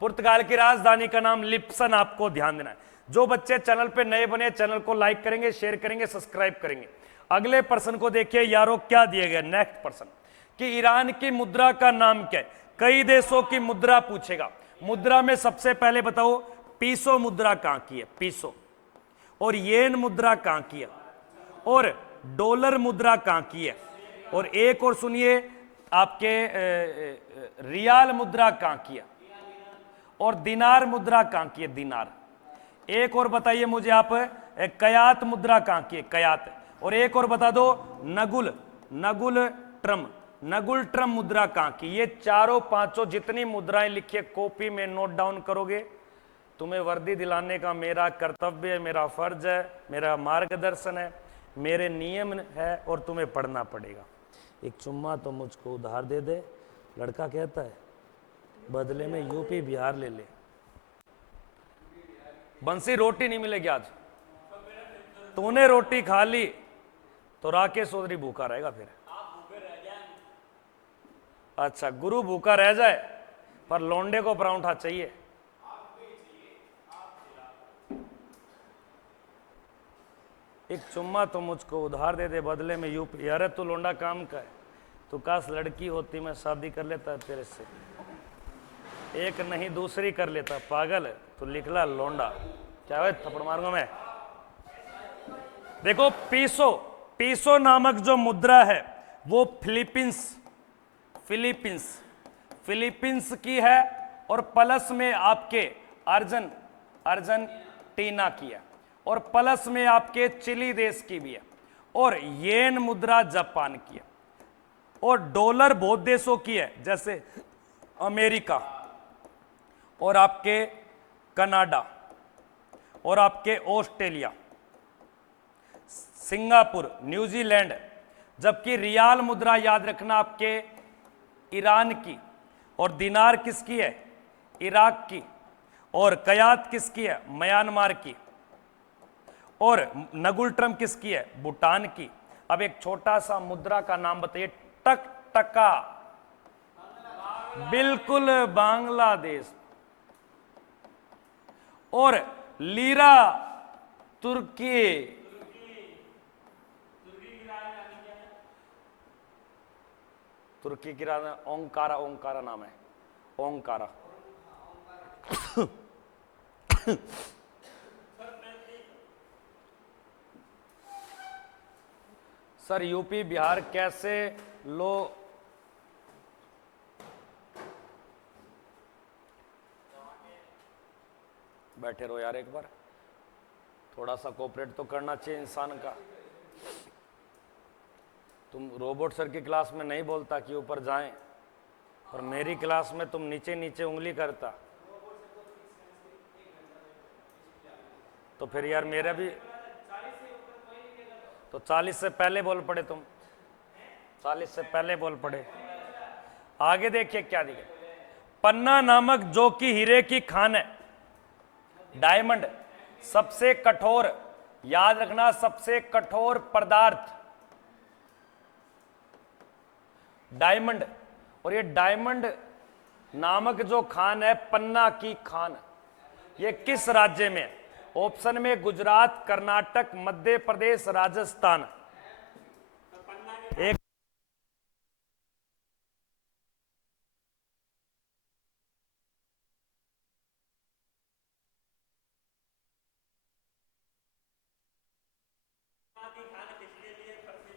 पुर्तगाल की राजधानी का नाम लिप्सन, आपको ध्यान देना है। जो बच्चे चैनल पे नए बने, चैनल को लाइक करेंगे, शेयर करेंगे, सब्सक्राइब करेंगे। अगले प्रश्न को देखिए यारो, क्या दिया गया नेक्स्ट प्रश्न, कि ईरान की मुद्रा का नाम क्या है। कई देशों की मुद्रा पूछेगा। मुद्रा में सबसे पहले बताओ, पीसो मुद्रा कहां की है, पीसो, और येन मुद्रा कहां की है, और डॉलर मुद्रा कहां की है, और एक और सुनिए, आपके रियाल मुद्रा कहां की है, और दिनार मुद्रा कहां की है, दिनार। एक और बताइए मुझे आप, कयात मुद्रा कहां की है, कयात। और एक और बता दो, नगुल, नगुल ट्रम, नगुल ट्रम मुद्रा कहां की। ये चारों पांचों जितनी मुद्राएं लिखी है कॉपी में नोट डाउन करोगे। तुम्हें वर्दी दिलाने का मेरा कर्तव्य है, मेरा फर्ज है, मेरा मार्गदर्शन है, मेरे नियम है, और तुम्हें पढ़ना पड़ेगा। एक चुम्मा तो मुझको उधार दे दे, लड़का कहता है, बदले में यूपी बिहार ले ले। बंसी रोटी नहीं मिलेगी आज, तूने रोटी खा ली तो राकेश चौधरी भूखा रहेगा फिर। अच्छा, गुरु भूखा रह जाए पर लौंडे को परांठा चाहिए। एक चुम्मा तो मुझको उधार दे दे, बदले में यूपी। अरे तू लौंडा काम का है, तू काश लड़की होती, मैं शादी कर लेता तेरे से, एक नहीं दूसरी कर लेता। पागल है तू, लिखला लौंडा, क्या है थप्पड़ मारूंगा मैं। देखो पीसो, पीसो नामक जो मुद्रा है वो फिलीपींस की है, और प्लस में आपके अर्जेंटीना की है, और प्लस में आपके चिली देश की भी है, और येन मुद्रा जापान की है, और डॉलर बहुत देशों की है, जैसे अमेरिका, और आपके कनाडा, और आपके ऑस्ट्रेलिया, सिंगापुर, न्यूजीलैंड। जबकि रियाल मुद्रा याद रखना आपके ईरान की, और दिनार किसकी है, इराक की, और कयात किसकी है, म्यांमार की, और नगुल ट्रम किसकी है, भूटान की। अब एक छोटा सा मुद्रा का नाम बताइए, टक टका, बिल्कुल बांग्लादेश, और लीरा तुर्की, तुर्की की राजधानी ओंकारा, ओंकारा नाम है, ओंकारा। सर यूपी बिहार कैसे लो, बैठे रहो यार, एक बार थोड़ा सा कोऑपरेट तो करना चाहिए इंसान का। तुम रोबोट सर की क्लास में नहीं बोलता कि ऊपर जाएं, और मेरी क्लास में तुम नीचे नीचे उंगली करता, तो फिर यार मेरा भी तो 40 से पहले बोल पड़े, तुम 40 से पहले बोल पड़े। आगे देखिए क्या दिखे, पन्ना नामक जो कि हीरे की खान है, डायमंड सबसे कठोर, याद रखना सबसे कठोर पदार्थ डायमंड। और ये डायमंड नामक जो खान है, पन्ना की खान, ये किस राज्य में है? ऑप्शन में गुजरात, कर्नाटक, मध्य प्रदेश, राजस्थान। एक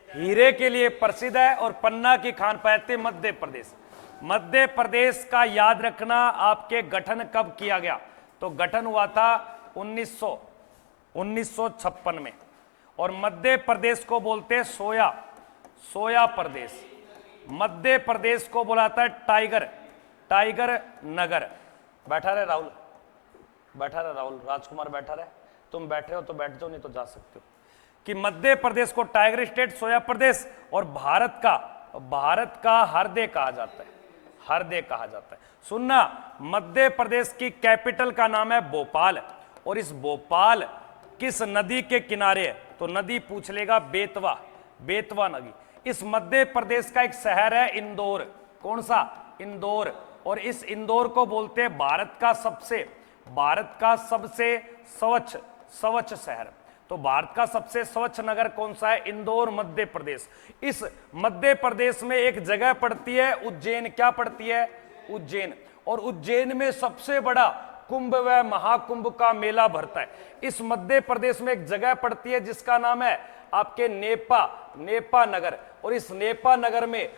हीरे के लिए प्रसिद्ध है, और पन्ना की खान पाते मध्य प्रदेश। मध्य प्रदेश का याद रखना, आपके गठन कब किया गया, तो गठन हुआ था 1956 में। और मध्य प्रदेश को बोलते हैं सोया प्रदेश। मध्य प्रदेश को बुलाता है टाइगर नगर। बैठा रहे राहुल, बैठा रहे राहुल, राजकुमार बैठा रहे। तुम बैठे हो तो बैठ जाओ, नहीं तो जा सकते हो। कि मध्य प्रदेश को टाइगर स्टेट, सोया प्रदेश, और भारत का हृदय कहा जाता है, हृदय कहा जाता है। सुनना, मध्य प्रदेश की कैपिटल का नाम है भोपाल, और इस भोपाल किस नदी के किनारे है? तो नदी पूछ लेगा बेतवा, बेतवा नदी। इस मध्य प्रदेश का एक शहर है इंदौर। कौन सा? इंदौर। और इस इंदौर को बोलते हैं भारत का सबसे स्वच्छ शहर। तो भारत का सबसे स्वच्छ नगर कौन सा है? इंदौर, मध्य प्रदेश। इस मध्य प्रदेश में एक जगह पड़ती है उज्जैन। क्या पड़ती है? उज्जैन। और उज्जैन में सबसे बड़ा कुंभ व महाकुंभ का मेला भरता है। इस मध्य प्रदेश में एक जगह पड़ती है जिसका नाम है आपके नेपा नगर। और इस नेपा नगर में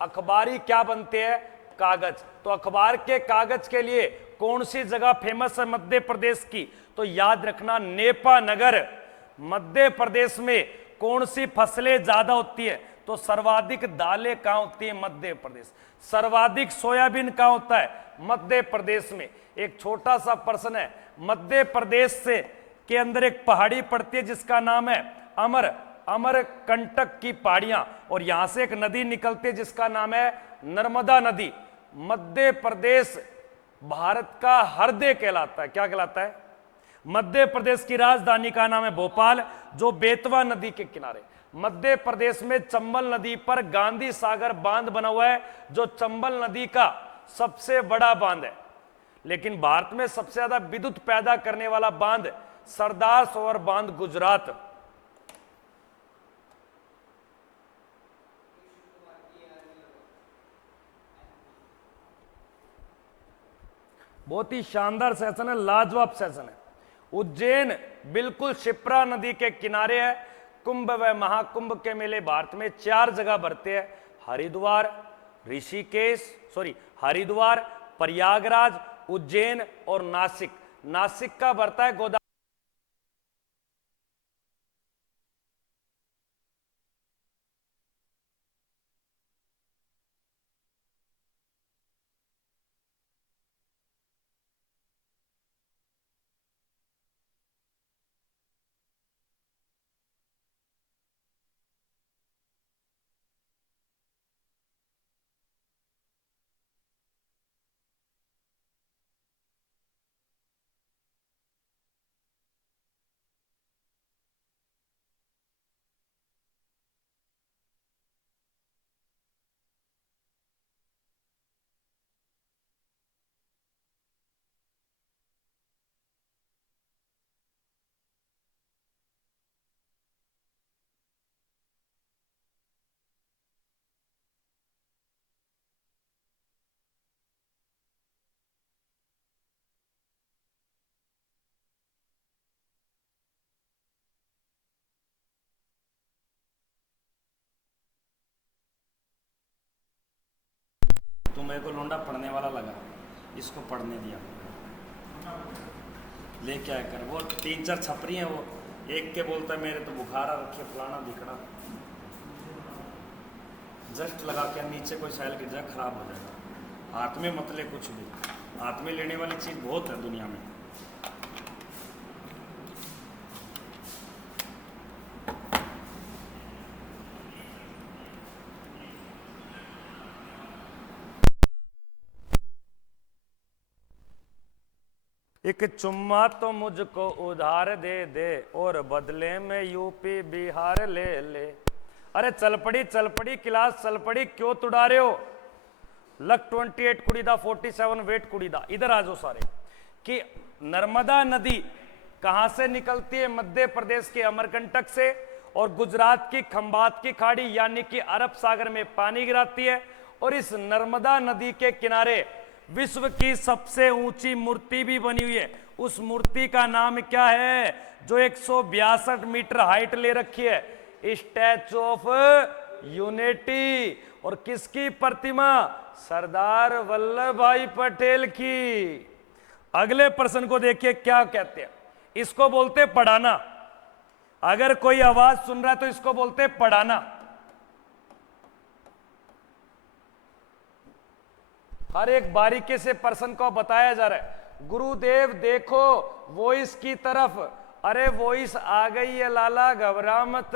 अखबारी क्या बनते हैं? कागज। तो अखबार के कागज के लिए कौन सी जगह फेमस है मध्य प्रदेश की? तो याद रखना नेपा नगर। मध्य प्रदेश में कौन सी फसलें ज्यादा होती है? तो सर्वाधिक दालें कहां होती है? मध्य प्रदेश। सर्वाधिक सोयाबीन कहां होता है? मध्य प्रदेश में। एक छोटा सा प्रश्न है, मध्य प्रदेश से के अंदर एक पहाड़ी पड़ती है जिसका नाम है अमरकंटक की पहाड़ियां। और यहां से एक नदी निकलती है जिसका नाम है नर्मदा नदी। मध्य प्रदेश भारत का हृदय कहलाता है। क्या कहलाता है? मध्य प्रदेश की राजधानी का नाम है भोपाल, जो बेतवा नदी के किनारे। मध्य प्रदेश में चंबल नदी पर गांधी सागर बांध बना हुआ है, जो चंबल नदी का सबसे बड़ा बांध है। लेकिन भारत में सबसे ज्यादा विद्युत पैदा करने वाला बांध सरदार सरोवर बांध, गुजरात। बहुत ही शानदार सेशन है, लाजवाब सेशन है। उज्जैन बिल्कुल शिप्रा नदी के किनारे है। कुंभ व महाकुंभ के मेले भारत में 4 जगह भरते हैं: हरिद्वार, प्रयागराज, उज्जैन और नासिक। नासिक का भरता है गोदावरी। तो मेरे को लोंडा पढ़ने वाला लगा, इसको पढ़ने दिया, लेके आया कर। वो 3-4 छपरी हैं, वो एक के बोलता है मेरे तो बुखार आ रखी है, फलाना दिखना। जस्ट लगा के नीचे कोई साइल गिर जाए खराब हो जाएगा। हाथ में मत ले कुछ भी, हाथ में लेने वाली चीज़ बहुत है दुनिया में। एक चुम्मा तो मुझको उधार दे दे और बदले में यूपी बिहार ले ले। अरे चल पड़ी क्लास चल पड़ी, क्यों तुड़ा रहे हो? लक 28 कुड़ी दा 47 वेट कुड़ी दा। इधर आ जाओ सारे। कि नर्मदा नदी कहां से निकलती है? मध्य प्रदेश के अमरकंटक से, और गुजरात की खंबात की खाड़ी यानी कि अरब सागर में पानी गिराती है। और इस नर्मदा नदी के किनारे विश्व की सबसे ऊंची मूर्ति भी बनी हुई है। उस मूर्ति का नाम क्या है जो 162 मीटर हाइट ले रखी है? Statue of unity. और किसकी प्रतिमा? सरदार वल्लभ भाई पटेल की। अगले प्रश्न को देखिए क्या कहते हैं। इसको बोलते पढ़ाना। अगर कोई आवाज सुन रहा है तो इसको बोलते पढ़ाना। हर एक बारीकी से प्रश्न को बताया जा रहा है। गुरुदेव देखो वॉइस की तरफ। अरे वॉइस आ गई है लाला, घबरा मत।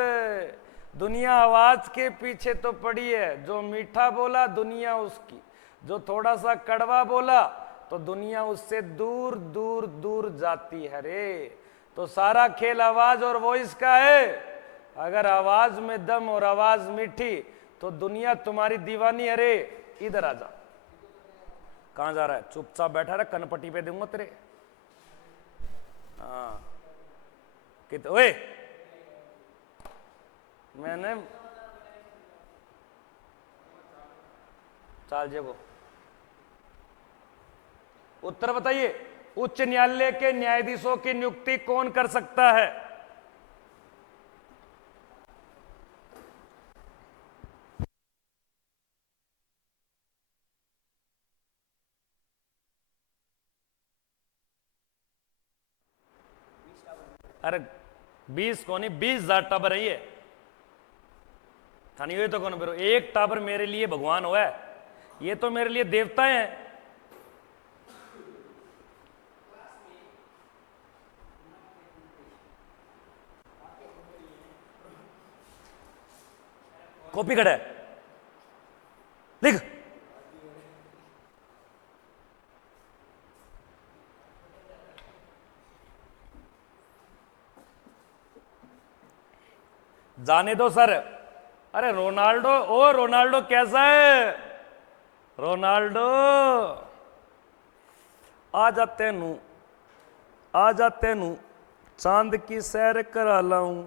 दुनिया आवाज के पीछे तो पड़ी है। जो मीठा बोला दुनिया उसकी, जो थोड़ा सा कड़वा बोला तो दुनिया उससे दूर दूर दूर जाती है रे। तो सारा खेल आवाज और वॉइस का है। अगर आवाज में दम और आवाज मीठी तो दुनिया तुम्हारी दीवानी है रे। इधर आ जा। कहां जा रहा है? चुपचाप बैठा रहा, कनपट्टी पे दूंगा तेरे। हाँ कित ओए मैंने चाल जे को उत्तर बताइए। उच्च न्यायालय के न्यायाधीशों की नियुक्ति कौन कर सकता है? अरे 20 को नहीं 20,000 टाबर है ये। थानी हुए तो कौन फिर एक टाबर मेरे लिए भगवान हुआ है, ये तो मेरे लिए देवता हैं। कॉपी खड़ा है, लिख। जाने दो सर। अरे रोनाल्डो, ओ रोनाल्डो कैसा है? रोनाल्डो आ जाते नू, आ जाते नू चांद की सैर करा लाऊं।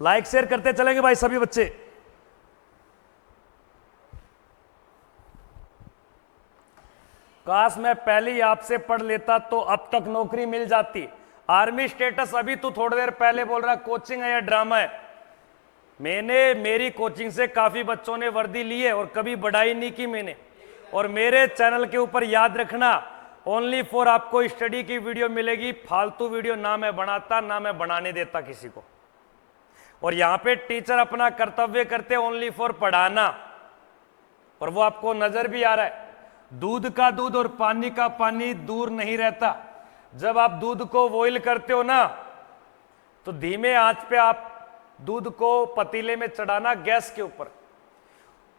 लाइक शेयर करते चलेंगे भाई सभी बच्चे। काश मैं पहले ही आपसे पढ़ लेता तो अब तक नौकरी मिल जाती। आर्मी स्टेटस अभी तू थोड़ी देर पहले बोल रहा कोचिंग है या ड्रामा है। मेरी कोचिंग से काफी बच्चों ने वर्दी ली है और कभी बढ़ाई नहीं की मैंने। और मेरे चैनल के ऊपर याद रखना ओनली फॉर आपको स्टडी की वीडियो मिलेगी। फालतू वीडियो ना मैं बनाता ना मैं बनाने देता किसी को। और यहां पे टीचर अपना कर्तव्य करते ओनली फॉर पढ़ाना, और वो आपको नजर भी आ रहा है। दूध का दूध और पानी का पानी दूर नहीं रहता। जब आप दूध को बॉईल करते हो ना तो धीमे आंच पे आप दूध को पतीले में चढ़ाना गैस के ऊपर।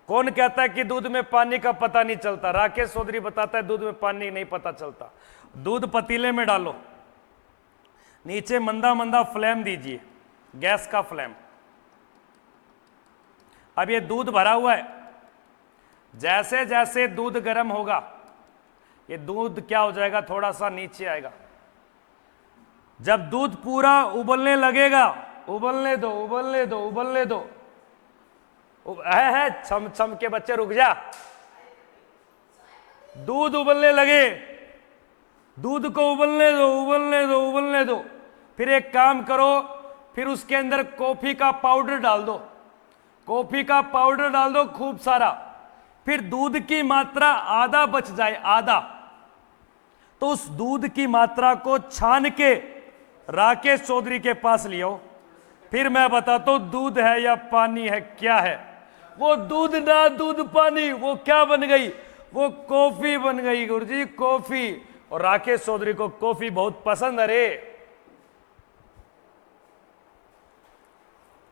कौन कहता है कि दूध में पानी का पता नहीं चलता? राकेश चौधरी बताता है दूध में पानी नहीं पता चलता। दूध पतीले में डालो, नीचे मंदा मंदा फ्लेम दीजिए, गैस का फ्लेम। अब ये दूध भरा हुआ है, जैसे जैसे दूध गर्म होगा ये दूध क्या हो जाएगा? थोड़ा सा नीचे आएगा। जब दूध पूरा उबलने लगेगा, उबलने दो उबलने दो उबलने दो, है छम छम के बच्चे रुक जा। दूध उबलने लगे, दूध को उबलने दो उबलने दो उबलने दो। फिर एक काम करो, फिर उसके अंदर कॉफी का पाउडर डाल दो, कॉफी का पाउडर डाल दो खूब सारा। फिर दूध की मात्रा आधा बच जाए, आधा, तो उस दूध की मात्रा को छान के राकेश चौधरी के पास लियो। फिर मैं बताता हूं दूध है या पानी है, क्या है वो? दूध ना दूध पानी, वो क्या बन गई? वो कॉफी बन गई गुरुजी, कॉफी। और राकेश चौधरी को कॉफी बहुत पसंद है रे।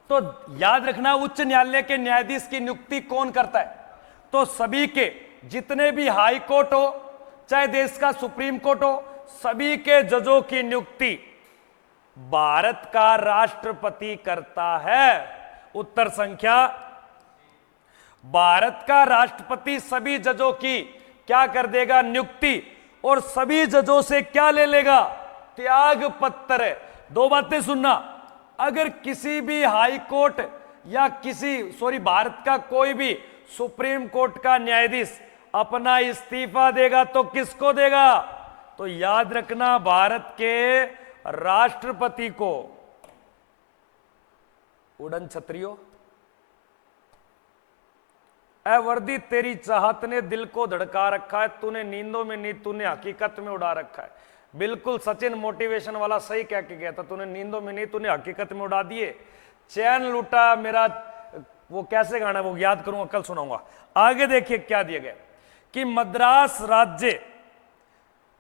तो याद रखना उच्च न्यायालय के न्यायाधीश की नियुक्ति कौन करता है? तो सभी के जितने भी हाई कोर्ट हो चाहे देश का सुप्रीम कोर्ट हो, सभी के जजों की नियुक्ति भारत का राष्ट्रपति करता है। उत्तर संख्या, भारत का राष्ट्रपति सभी जजों की क्या कर देगा? नियुक्ति। और सभी जजों से क्या ले लेगा? त्याग पत्र। दो बातें सुनना, अगर किसी भी हाई कोर्ट या भारत का कोई भी सुप्रीम कोर्ट का न्यायाधीश अपना इस्तीफा देगा तो किसको देगा? तो याद रखना भारत के राष्ट्रपति को। उड़न छतरियों, ऐ वर्दी तेरी चाहत ने दिल को धड़का रखा है, तूने नींदों में नहीं, तूने हकीकत में उड़ा रखा है। बिल्कुल सचिन मोटिवेशन वाला सही कह के गया था, तूने नींदों में नहीं, तूने हकीकत में उड़ा दिए। चैन लूटा मेरा, वो कैसे गाना, वो याद करूंगा कल सुनाऊंगा। आगे देखिए क्या दिया गया कि मद्रास राज्य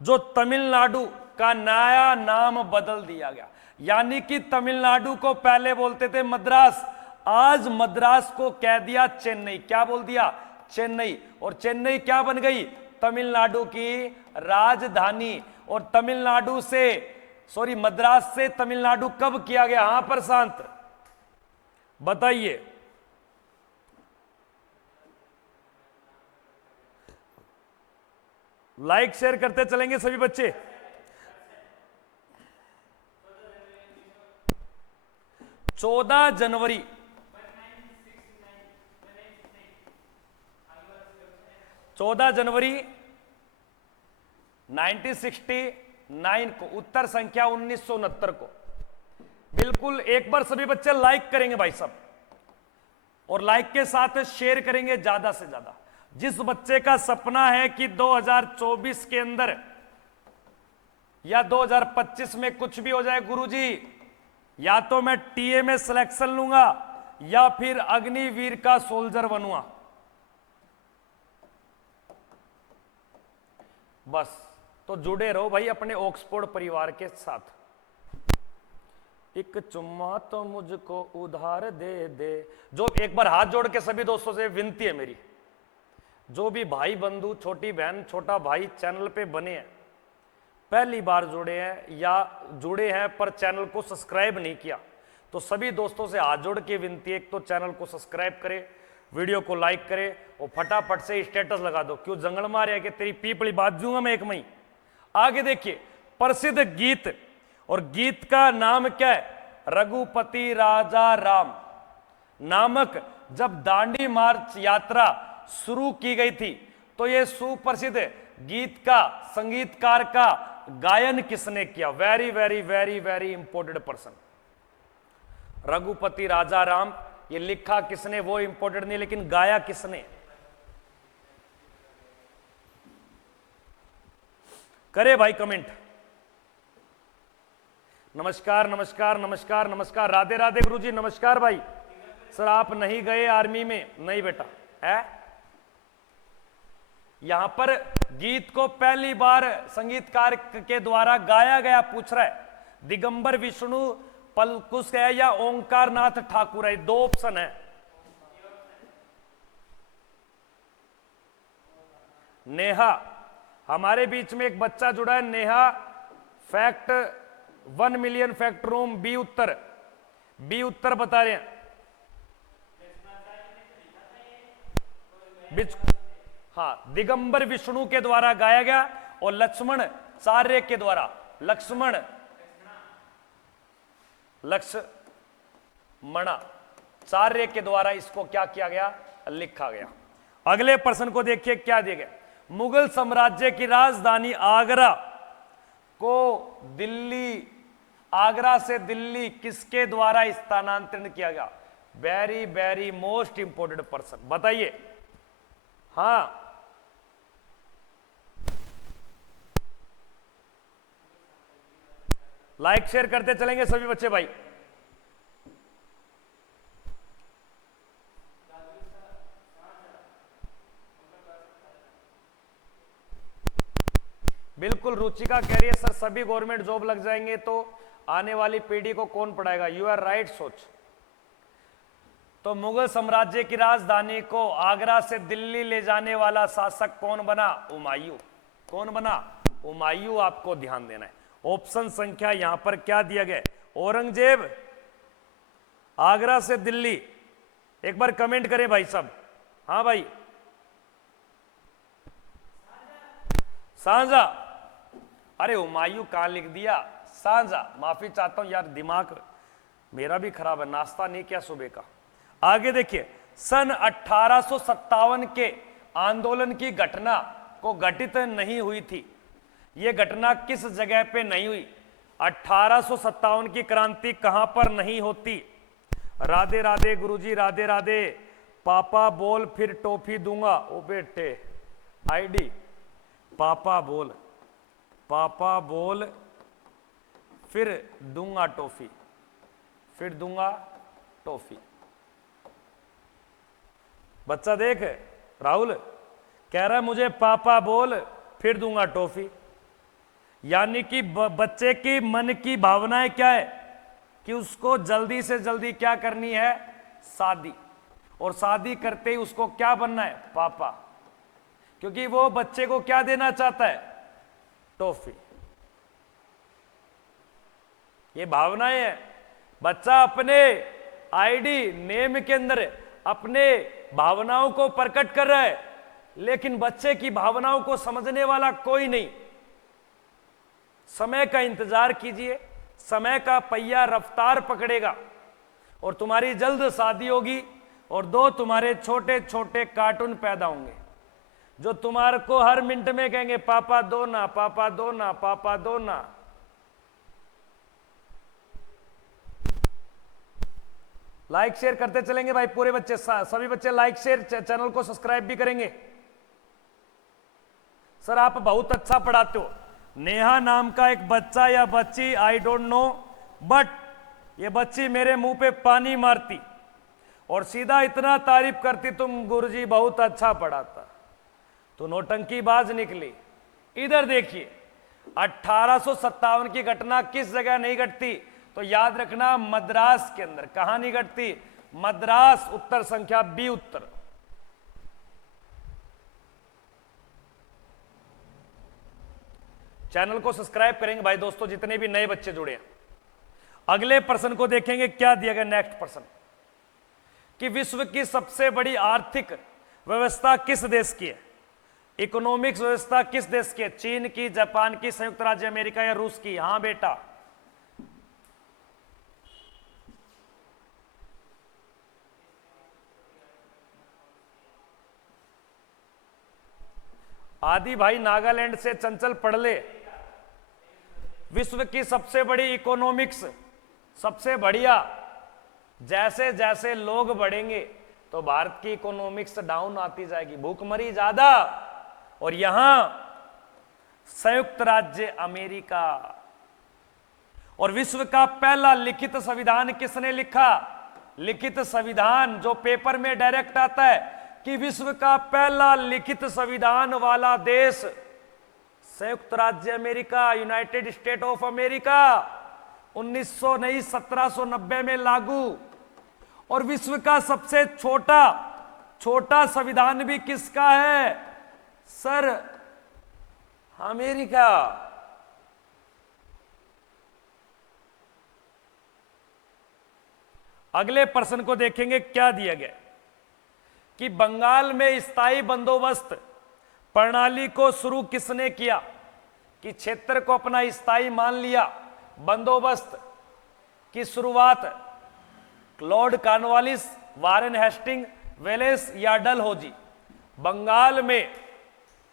जो तमिलनाडु का नया नाम बदल दिया गया। यानी कि तमिलनाडु को पहले बोलते थे मद्रास, आज मद्रास को कह दिया चेन्नई। क्या बोल दिया? चेन्नई। और चेन्नई क्या बन गई? तमिलनाडु की राजधानी। और तमिलनाडु से मद्रास से तमिलनाडु कब किया गया? हां प्रशांत बताइए। लाइक शेयर करते चलेंगे सभी बच्चे। 14 जनवरी 1969 को, उत्तर संख्या 1969 को। बिल्कुल एक बार सभी बच्चे लाइक करेंगे भाई साहब, और लाइक के साथ शेयर करेंगे ज्यादा से ज्यादा। जिस बच्चे का सपना है कि 2024 के अंदर या 2025 में कुछ भी हो जाए गुरुजी, या तो मैं टीए में सिलेक्शन लूंगा या फिर अग्निवीर का सोल्जर बनूंगा, बस तो जुड़े रहो भाई अपने ऑक्सफोर्ड परिवार के साथ। एक चुम्मा तो मुझको उधार दे दे। जो एक बार हाथ जोड़ के सभी दोस्तों से विनती है मेरी, जो भी भाई बंधु, छोटी बहन, छोटा भाई चैनल पे बने हैं, पहली बार जुड़े हैं या जुड़े हैं पर चैनल को सब्सक्राइब नहीं किया, तो सभी दोस्तों से हाथ जोड़ के विनती है, एक तो चैनल को सब्सक्राइब करे, वीडियो को लाइक करे और फटाफट से स्टेटस लगा दो। क्यों जंगल मारे कि तेरी पीपली बात दूंगा मैं एक मई। आगे देखिए, प्रसिद्ध गीत, और गीत का नाम क्या है? रघुपति राजा राम नामक जब दांडी मार्च यात्रा शुरू की गई थी, तो यह सुप्रसिद्ध गीत का, संगीतकार का गायन किसने किया? Very very very very important person, Raghupati Raja Ram. ये लिखा किसने वो इंपॉर्टेंट नहीं, लेकिन गाया किसने? करे भाई कमेंट। नमस्कार नमस्कार नमस्कार नमस्कार, राधे राधे गुरुजी, नमस्कार भाई। सर आप नहीं गए आर्मी में? नहीं बेटा है। यहां पर गीत को पहली बार संगीतकार के द्वारा गाया गया, पूछ रहा है दिगंबर विष्णु पलकुस है या ओंकार नाथ ठाकुर है? दो ऑप्शन है। नेहा, हमारे बीच में एक बच्चा जुड़ा है, Neha. Fact 1 million fact room, B उत्तर बता रहे हैं। हाँ, दिगंबर विष्णु के द्वारा गाया गया और लक्ष्मण चार्य के द्वारा, लक्ष्मणाचार्य के द्वारा इसको क्या किया गया? लिखा गया। अगले प्रश्न को देखिए क्या दिया गया। मुगल साम्राज्य की राजधानी आगरा को आगरा से दिल्ली किसके द्वारा स्थानांतरित किया गया? Very very most important person, बताइए। हाँ, लाइक शेयर करते चलेंगे सभी बच्चे भाई। बिल्कुल रुचिका कह रही है सर सभी गवर्नमेंट जॉब लग जाएंगे तो आने वाली पीढ़ी को कौन पढ़ाएगा? यू आर राइट सोच। तो मुगल साम्राज्य की राजधानी को आगरा से दिल्ली ले जाने वाला शासक कौन बना? हुमायूं। कौन बना? हुमायूं। आपको ध्यान देना है। ऑप्शन संख्या यहां पर क्या दिया गया? औरंगजेब, आगरा से दिल्ली। एक बार कमेंट करें भाई साहब। हाँ भाई, शाहजहां। अरे हुमायूं कहां लिख दिया? शाहजहां। माफी चाहता हूं यार, दिमाग मेरा भी खराब है, नाश्ता नहीं किया सुबह का। आगे देखिए, सन 1857 के आंदोलन की घटना को घटित नहीं हुई थी। यह घटना किस जगह पे नहीं हुई? 1857 की क्रांति कहां पर नहीं होती? राधे राधे गुरुजी, राधे राधे। पापा बोल फिर टॉफी दूंगा। ओ बेटे, आईडी पापा बोल फिर दूंगा टॉफी, बच्चा देख, राहुल कह रहा है मुझे पापा बोल फिर दूंगा टॉफी। यानी कि बच्चे की मन की भावनाएं क्या है कि उसको जल्दी से जल्दी क्या करनी है? शादी, और शादी करते ही उसको क्या बनना है? पापा, क्योंकि वो बच्चे को क्या देना चाहता है? टॉफी। ये भावनाएं हैं। बच्चा अपने आईडी नेम के अंदर अपने भावनाओं को प्रकट कर रहा है, लेकिन बच्चे की भावनाओं को समझने वाला कोई नहीं। समय का इंतजार कीजिए, समय का पहिया रफ्तार पकड़ेगा और तुम्हारी जल्द शादी होगी और 2 तुम्हारे छोटे छोटे कार्टून पैदा होंगे जो तुम्हारे को हर मिनट में कहेंगे पापा दो ना, पापा दो ना, पापा दो ना। लाइक शेयर करते चलेंगे भाई, पूरे बच्चे, सभी बच्चे लाइक शेयर, चैनल को सब्सक्राइब भी करेंगे। सर आप बहुत अच्छा पढ़ाते हो। नेहा नाम का एक बच्चा या बच्ची, आई डोंट नो, बट ये बच्ची मेरे मुंह पे पानी मारती और सीधा इतना तारीफ करती, तुम गुरुजी बहुत अच्छा पढ़ाता। तो नौटंकीबाज निकली। इधर देखिए, 1857 की घटना किस जगह नहीं घटती? तो याद रखना, मद्रास के अंदर। कहां नहीं घटती? मद्रास। उत्तर संख्या बी उत्तर। चैनल को सब्सक्राइब करेंगे भाई दोस्तों, जितने भी नए बच्चे जुड़े हैं। अगले प्रश्न को देखेंगे, क्या दिया गया नेक्स्ट प्रश्न, कि विश्व की सबसे बड़ी आर्थिक व्यवस्था किस देश की है? इकोनॉमिक्स व्यवस्था किस देश की है? चीन की, जापान की, संयुक्त राज्य अमेरिका या रूस की? हां बेटा, आदि भाई नागालैंड से चंचल पढ़ ले। विश्व की सबसे बड़ी इकोनॉमिक्स, सबसे बढ़िया। जैसे जैसे लोग बढ़ेंगे तो भारत की इकोनॉमिक्स डाउन आती जाएगी, भूखमरी ज्यादा। और यहां संयुक्त राज्य अमेरिका। और विश्व का पहला लिखित संविधान किसने लिखा? लिखित संविधान जो पेपर में डायरेक्ट आता है कि विश्व का पहला लिखित संविधान वाला देश संयुक्त राज्य America, United state of America. 1790 में लागू। और विश्व का सबसे छोटा संविधान भी किसका है? Sir, America. अगले प्रश्न को देखेंगे, क्या दिया गया कि बंगाल में स्थायी बंदोबस्त प्रणाली को शुरू किसने किया? कि क्षेत्र को अपना स्थायी मान लिया। बंदोबस्त की शुरुआत Lord Cornwallis, Warren Hasting, Wellesley या डलहौजी?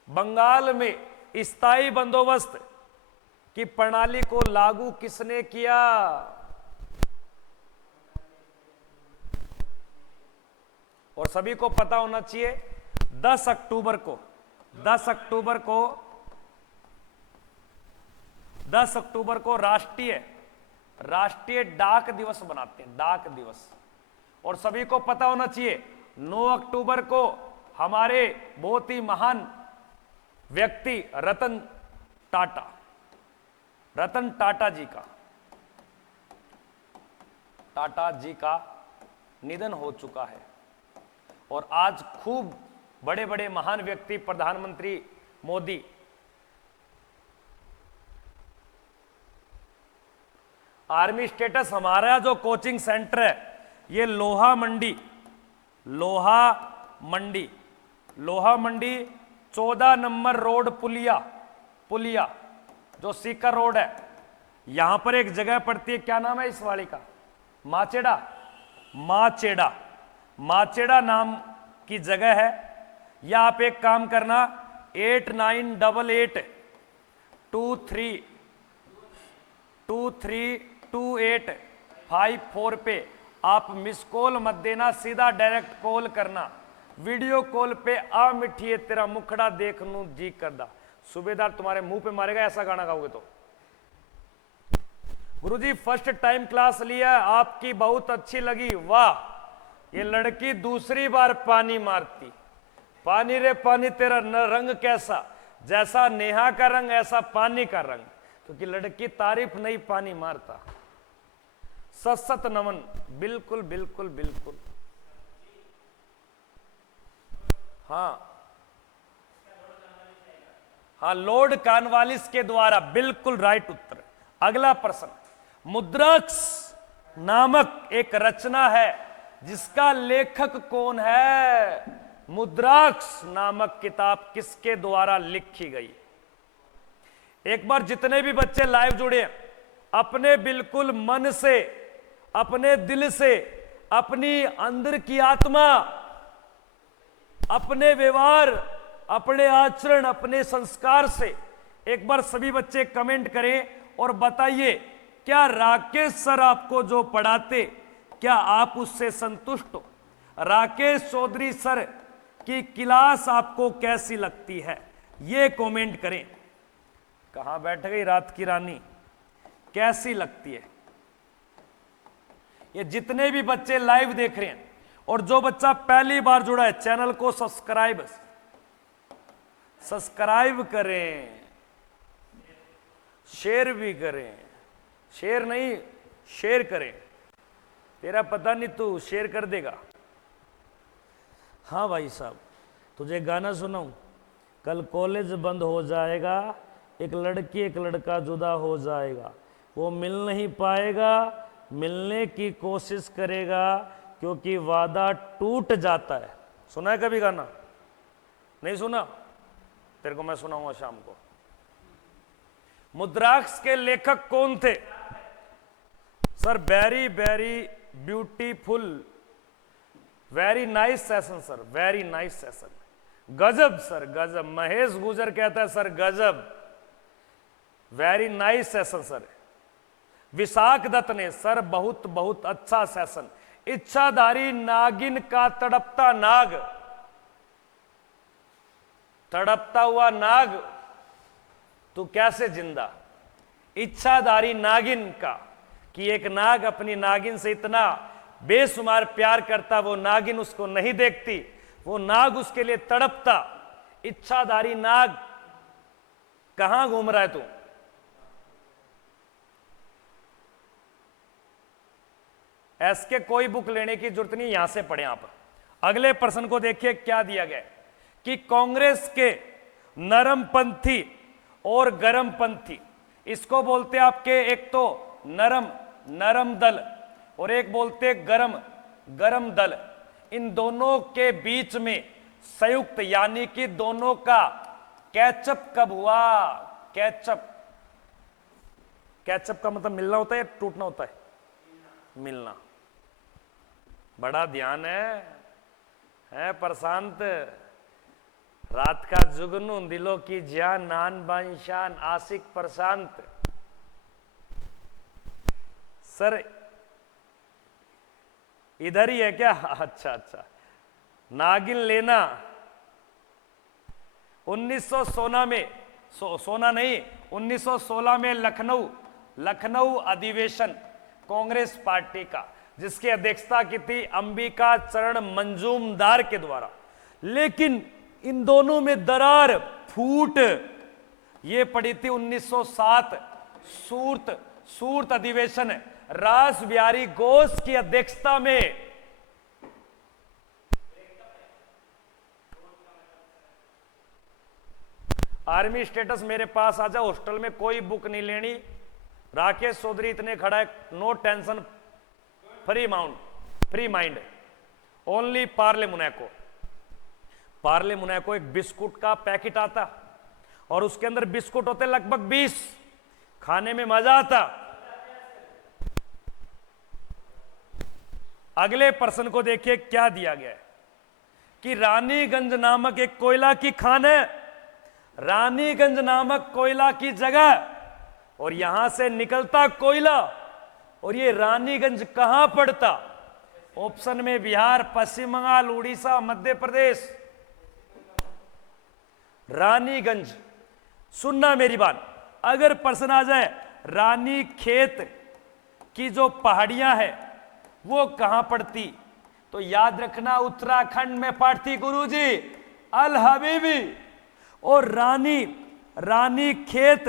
बंगाल में स्थायी बंदोबस्त की प्रणाली को लागू किसने किया? और सभी को पता होना चाहिए, 10 अक्टूबर को राष्ट्रीय डाक दिवस मनाते हैं, डाक दिवस। और सभी को पता होना चाहिए, 9 अक्टूबर को हमारे बहुत ही महान व्यक्ति रतन टाटा जी का निधन हो चुका है। और आज खूब बड़े बड़े महान व्यक्ति, प्रधानमंत्री मोदी, आर्मी स्टेटस। हमारा जो कोचिंग सेंटर है ये लोहा मंडी 14 नंबर रोड, पुलिया जो सीकर रोड है, यहां पर एक जगह पड़ती है। क्या नाम है इस वाली का? माचेड़ा नाम की जगह है। या आप एक काम करना, 8988232854 पे आप मिस कॉल मत देना, सीधा डायरेक्ट कॉल करना। वीडियो कॉल पे आ मिठिए तेरा मुखड़ा देख नू जी करदा, सूबेदार तुम्हारे मुंह पे मारेगा ऐसा गाना गाओगे तो। गुरुजी फर्स्ट टाइम क्लास लिया, आपकी बहुत अच्छी लगी, वाह। ये लड़की दूसरी बार पानी मारती। पानी रे पानी, तेरा रंग कैसा? जैसा नेहा का रंग ऐसा पानी का रंग, क्योंकि लड़की तारीफ नहीं पानी मारता। सत नमन। बिल्कुल बिल्कुल बिल्कुल। हाँ हाँ, लॉर्ड कॉर्नवालिस के द्वारा, बिल्कुल राइट उत्तर। अगला प्रश्न, मुद्राक्ष नामक एक रचना है जिसका लेखक कौन है? मुद्राक्ष नामक किताब किसके द्वारा लिखी गई? एक बार जितने भी बच्चे लाइव जुड़े हैं, अपने बिल्कुल मन से, अपने दिल से, अपनी अंदर की आत्मा, अपने व्यवहार, अपने आचरण, अपने संस्कार से एक बार सभी बच्चे कमेंट करें और बताइए, क्या राकेश सर आपको जो पढ़ाते, क्या आप उससे संतुष्ट हो? राकेश चौधरी सर की क्लास आपको कैसी लगती है? ये कमेंट करें। कहां बैठ गई रात की रानी? कैसी लगती है? ये जितने भी बच्चे लाइव देख रहे हैं और जो बच्चा पहली बार जुड़ा है, चैनल को सब्सक्राइब करें, शेयर भी करें। शेयर नहीं, शेयर करें। तेरा पता नहीं, तू शेयर कर देगा। हाँ भाई साहब, तुझे गाना सुनाऊं? कल कॉलेज बंद हो जाएगा, एक लड़की एक लड़का जुदा हो जाएगा, वो मिल नहीं पाएगा, मिलने की कोशिश करेगा क्योंकि वादा टूट जाता है। सुना है कभी गाना? नहीं सुना? तेरे को मैं सुनाऊंगा शाम को। मुद्राक्ष के लेखक कौन थे? Sir very very beautiful, very nice session sir, very nice session. गजब सर, गजब। महेश गुजर कहता है सर गजब, very nice session sir. Vishakh Datta ने सर बहुत बहुत अच्छा सेशन। इच्छाधारी नागिन का तड़पता नाग, तड़पता हुआ नाग तू कैसे जिंदा? इच्छाधारी नागिन का, कि एक नाग अपनी नागिन से इतना बेशुमार प्यार करता, वो नागिन उसको नहीं देखती, वो नाग उसके लिए तड़पता। इच्छाधारी नाग, कहां घूम रहा है तू? ऐसे कोई बुक लेने की जरूरत नहीं, यहां से पढ़ें आप। अगले प्रश्न को देखिए क्या दिया गया कि कांग्रेस के नरमपंथी और गरमपंथी, इसको बोलते आपके एक तो नरम दल और एक बोलते गरम दल, इन दोनों के बीच में संयुक्त यानी कि दोनों का कैचअप कब हुआ? कैचअप का मतलब मिलना होता है या टूटना होता है? मिलना। बड़ा ध्यान है प्रशांत। रात का जुगनू दिलों की जान, नान बांशान आशिक प्रशांत। सर इधर ही है क्या? अच्छा अच्छा। नागिन लेना 1916 में, सोना नहीं, 1916 में लखनऊ अधिवेशन कांग्रेस पार्टी का, जिसकी अध्यक्षता की थी अंबिका चरण मंजूमदार के द्वारा। लेकिन इन दोनों में दरार फूट ये पड़ी थी 1907 सूरत अधिवेशन, रास बिहारी घोष की अध्यक्षता में। आर्मी स्टेटस मेरे पास आ जा, हॉस्टल में कोई बुक नहीं लेनी। राकेश चौधरी इतने खड़ा है, no tension, free mind, only Parle Monaco एक बिस्कुट का पैकेट आता और उसके अंदर बिस्कुट होते लगभग 20, खाने में मजा आता। अगले प्रश्न को देखिए क्या दिया गया है कि रानीगंज नामक एक कोयला की खान है, रानीगंज नामक कोयला की जगह, और यहां से निकलता कोयला, और ये रानीगंज कहां पड़ता? ऑप्शन में बिहार, पश्चिम बंगाल, उड़ीसा, मध्य प्रदेश। रानीगंज, सुनना मेरी बात, अगर प्रश्न आ जाए रानी खेत की जो पहाड़ियां हैं वो कहां पड़ती, तो याद रखना उत्तराखंड में पड़ती गुरुजी, अल हबीबी। और रानी खेत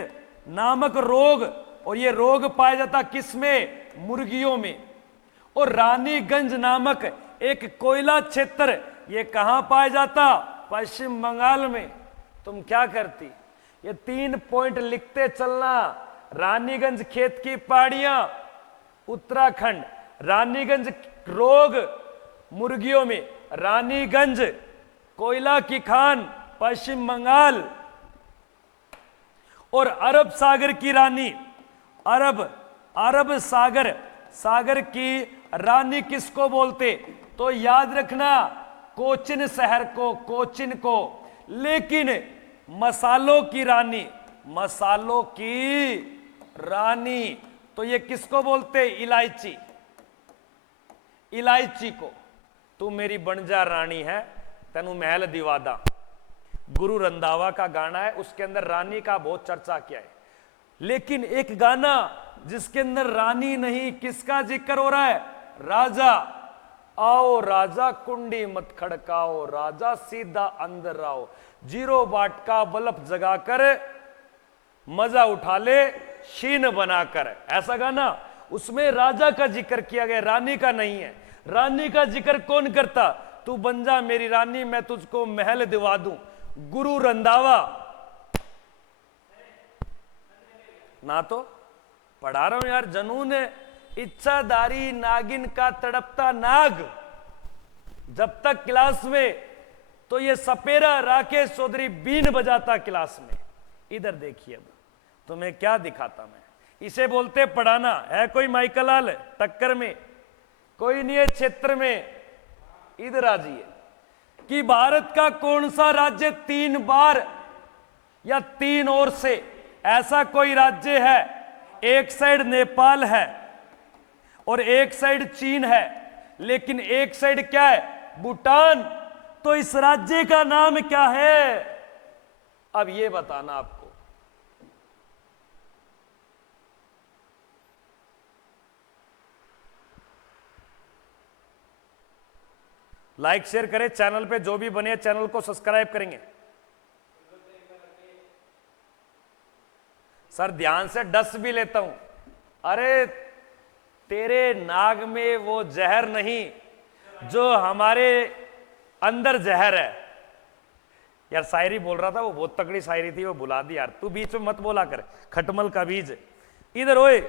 नामक रोग, और ये रोग पाया जाता किसमें? मुर्गियों में। और रानीगंज नामक एक कोयला क्षेत्र, ये कहां पाया जाता? पश्चिम बंगाल में तुम क्या करती? ये 3 पॉइंट लिखते चलना। रानीगंज खेत की पहाड़ियां उत्तराखंड, रानीगंज रोग मुर्गियों में, रानीगंज कोयला की खान पश्चिम बंगाल, और अरब सागर की रानी, अरब सागर की रानी किसको बोलते? तो याद रखना कोचिन शहर को, कोचिन को। लेकिन मसालों की रानी, मसालों की रानी, तो ये किसको बोलते? इलायची, इलायची को। तू मेरी बनजा रानी है, तेनू महल दिवादा, गुरु रंधावा का गाना है, उसके अंदर रानी का बहुत चर्चा किया है। लेकिन एक गाना जिसके अंदर रानी नहीं, किसका जिक्र हो रहा है? राजा। आओ राजा कुंडी मत खड़काओ, राजा सीधा अंदर आओ, 0 वाट का बल्ब जगाकर मजा उठा ले शीन बनाकर। ऐसा गाना, उसमें राजा का जिक्र किया गया, रानी का नहीं है। रानी का जिक्र कौन करता? तू बन जा मेरी रानी, मैं तुझको महल दिवा दूं, गुरु रंधावा। ना तो पढ़ा रहा हूं यार, जनून इच्छाधारी नागिन का तड़पता नाग। जब तक क्लास में तो ये सपेरा राकेश चौधरी बीन बजाता क्लास में। इधर देखिए, अब तुम्हें क्या दिखाता मैं। इसे बोलते पढ़ाना। है कोई माइकल लाल टक्कर में? कोई नहीं है क्षेत्र में। इधर आ जाइए कि भारत का कौन सा राज्य 3 बार या 3 ओर से ऐसा कोई राज्य है? एक साइड नेपाल है और एक साइड चीन है, लेकिन एक साइड क्या है? भूटान। तो इस राज्य का नाम क्या है? अब ये बताना आपको। लाइक शेयर करें, चैनल पे जो भी बने चैनल को सब्सक्राइब करेंगे। सर ध्यान से डस भी लेता हूं। अरे तेरे नाग में वो जहर नहीं जो हमारे अंदर जहर है। यार शायरी बोल रहा था, वो बहुत तगड़ी शायरी थी, वो बुला दी यार। तू बीच में मत बोला कर, खटमल का बीज। इधर ओए,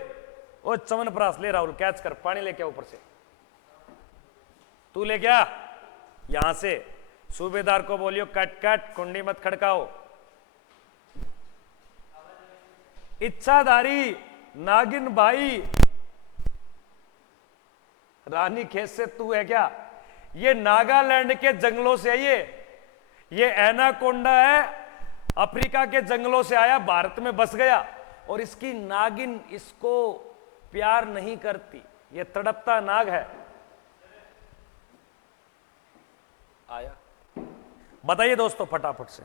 ओ चमनप्राश ले, राहुल कैच कर, पानी लेके ऊपर से। तू ले क्या यहां से? सूबेदार को बोलियो कट कट, कुंडी मत खड़काओ। इच्छाधारी नागिन भाई, रानी खेत से तू है क्या? ये नागालैंड के जंगलों से है। ये एनाकोंडा है, अफ्रीका के जंगलों से आया, भारत में बस गया, और इसकी नागिन इसको प्यार नहीं करती। ये तड़पता नाग है। आया? बताइए दोस्तों फटाफट से।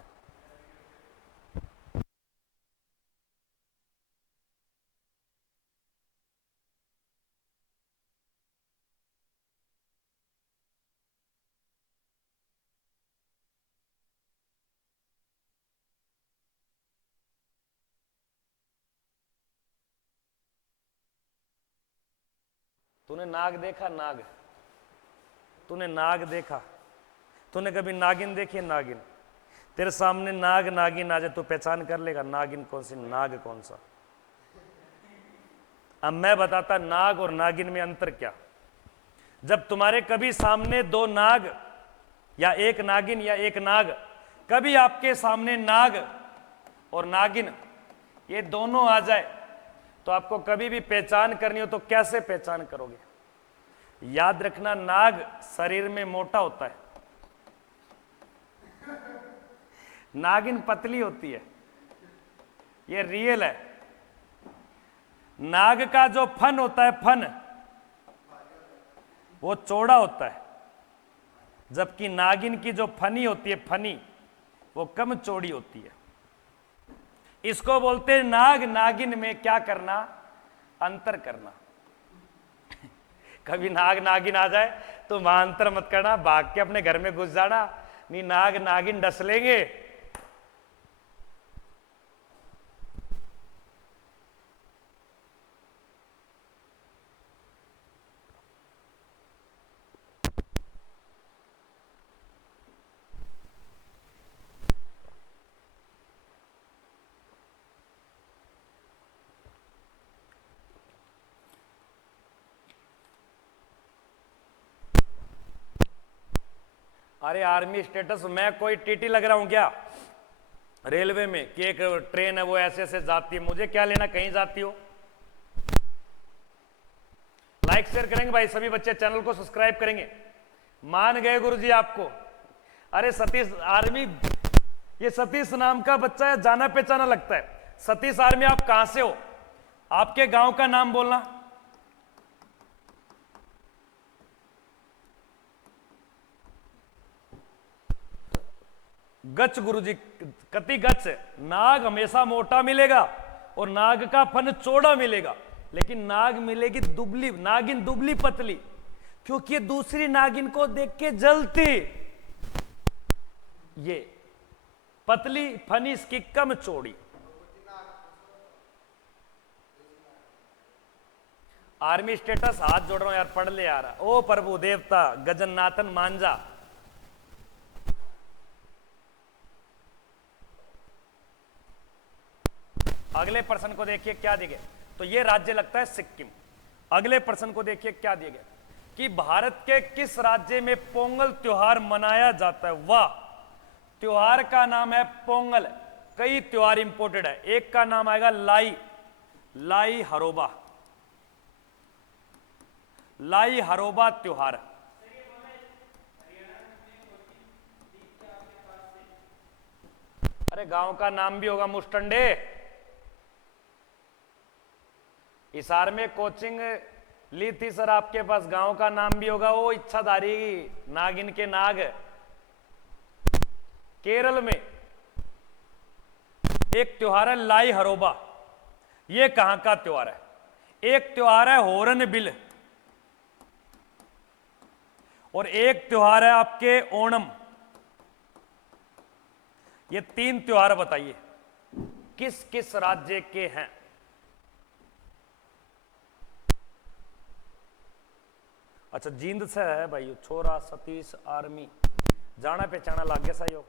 तूने नाग देखा? नाग, तूने नाग देखा? तूने कभी नागिन देखी? नागिन तेरे सामने नाग नागिन आ जाए तो पहचान कर लेगा नागिन कौन सी, नाग कौन सा? अब मैं बताता नाग और नागिन में अंतर क्या। जब तुम्हारे कभी सामने 2 नाग या एक नागिन या एक नाग, कभी आपके सामने नाग और नागिन ये दोनों आ जाए तो आपको कभी भी पहचान करनी हो तो कैसे पहचान करोगे? याद रखना, नाग शरीर में मोटा होता है, नागिन पतली होती है। ये रियल है। नाग का जो फन होता है, फन वो चौड़ा होता है, जबकि नागिन की जो फनी होती है, फनी वो कम चौड़ी होती है। इसको बोलते हैं नाग नागिन में क्या करना? अंतर करना। कभी नाग नागिन आ जाए तो वहां अंतर मत करना, भाग के अपने घर में घुस जाना, नहीं नाग नागिन डस लेंगे। अरे आर्मी स्टेटस, मैं कोई टीटी लग रहा हूं क्या रेलवे में कि एक ट्रेन है वो ऐसे ऐसे जाती है, मुझे क्या लेना कहीं जाती हो। लाइक शेयर करेंगे भाई सभी बच्चे, चैनल को सब्सक्राइब करेंगे। मान गए गुरुजी आपको। अरे सतीश आर्मी, ये सतीश नाम का बच्चा है, जाना पहचाना लगता है। सतीश आर्मी, आप कहां से हो, आपके गांव का नाम बोलना। गच गुरुजी, कति गच। नाग हमेशा मोटा मिलेगा और नाग का फन चौड़ा मिलेगा, लेकिन नाग मिलेगी दुबली, नागिन दुबली पतली, क्योंकि ये दूसरी नागिन को देख के जलती। ये पतली फनी, इसकी कम चौड़ी। आर्मी स्टेटस, हाथ जोड़ रहा हूं यार, पढ़ ले यार। ओ प्रभु देवता गजन्नाथन मांझा। अगले प्रश्न को देखिए क्या दिए गए। तो ये राज्य लगता है सिक्किम। अगले प्रश्न को देखिए क्या दिए गए कि भारत के किस राज्य में पोंगल त्योहार मनाया जाता है। वाह, त्योहार का नाम है पोंगल। कई त्योहार इंपोर्टेड है। एक का नाम आएगा लाई, लाई हरोबा, लाई हरोबा त्योहार। अरे गांव का नाम भी होगा मुस्टंडे। हिसार में कोचिंग ली थी सर, आपके पास गांव का नाम भी होगा। वो इच्छाधारी नागिन के नाग। केरल में एक त्योहार है लाई हरोबा। ये कहां का त्योहार है? एक त्योहार है होरन बिल और एक त्योहार है आपके ओणम। ये तीन त्योहार बताइए किस किस राज्य के हैं। अच्छा, जींद से है भाई छोरा सतीश आर्मी, जाना पहचाना लाग गया सहयोग।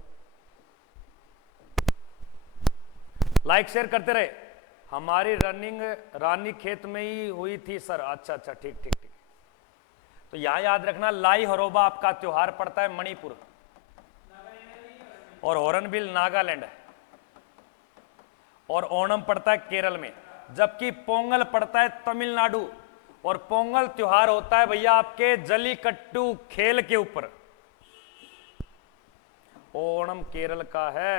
लाइक शेयर करते रहे। हमारी रनिंग रानी खेत में ही हुई थी सर। अच्छा अच्छा, ठीक ठीक ठीक। तो यहां याद रखना, लाई हरोबा आपका त्योहार पड़ता है मणिपुर और हॉर्नबिल नागालैंड है, और ओणम पड़ता है केरल में, जबकि पोंगल पड़ता है तमिलनाडु। और पोंगल त्योहार होता है भैया आपके जलीकट्टू खेल के ऊपर। ओणम केरल का है।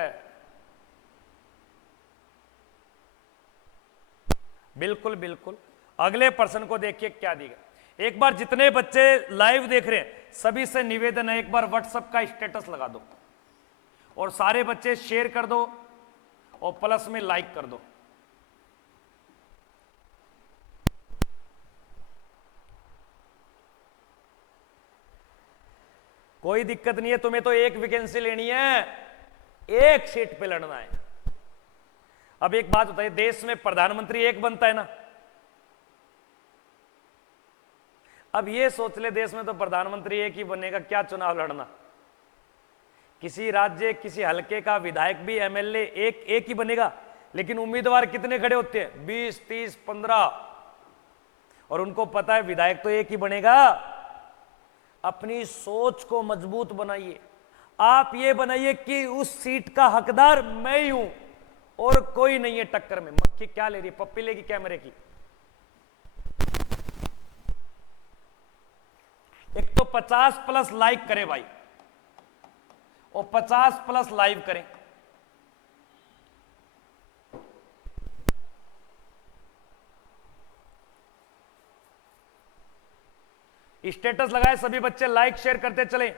बिल्कुल बिल्कुल। अगले प्रश्न को देखिए क्या दिया। एक बार जितने बच्चे लाइव देख रहे हैं सभी से निवेदन है, एक बार व्हाट्सएप का स्टेटस लगा दो और सारे बच्चे शेयर कर दो और प्लस में लाइक कर दो। कोई दिक्कत नहीं है, तुम्हें तो एक वैकेंसी लेनी है, एक सीट पे लड़ना है। अब एक बात बताइए, देश में प्रधानमंत्री एक बनता है ना। अब ये सोच ले, देश में तो प्रधानमंत्री एक ही बनेगा, क्या चुनाव लड़ना। किसी राज्य किसी हलके का विधायक भी एमएलए एक ही बनेगा, लेकिन उम्मीदवार कितने खड़े होते हैं? 20, 30, 15। और उनको पता है विधायक तो एक ही बनेगा। अपनी सोच को मजबूत बनाइए। आप ये बनाइए कि उस सीट का हकदार मैं ही हूं और कोई नहीं है टक्कर में। मक्खी क्या ले रही है, पप्पी लेगी कैमरे की। एक तो 50+ लाइक करें भाई और 50+ लाइव करें। स्टेटस लगाए सभी बच्चे, लाइक शेयर करते चलें।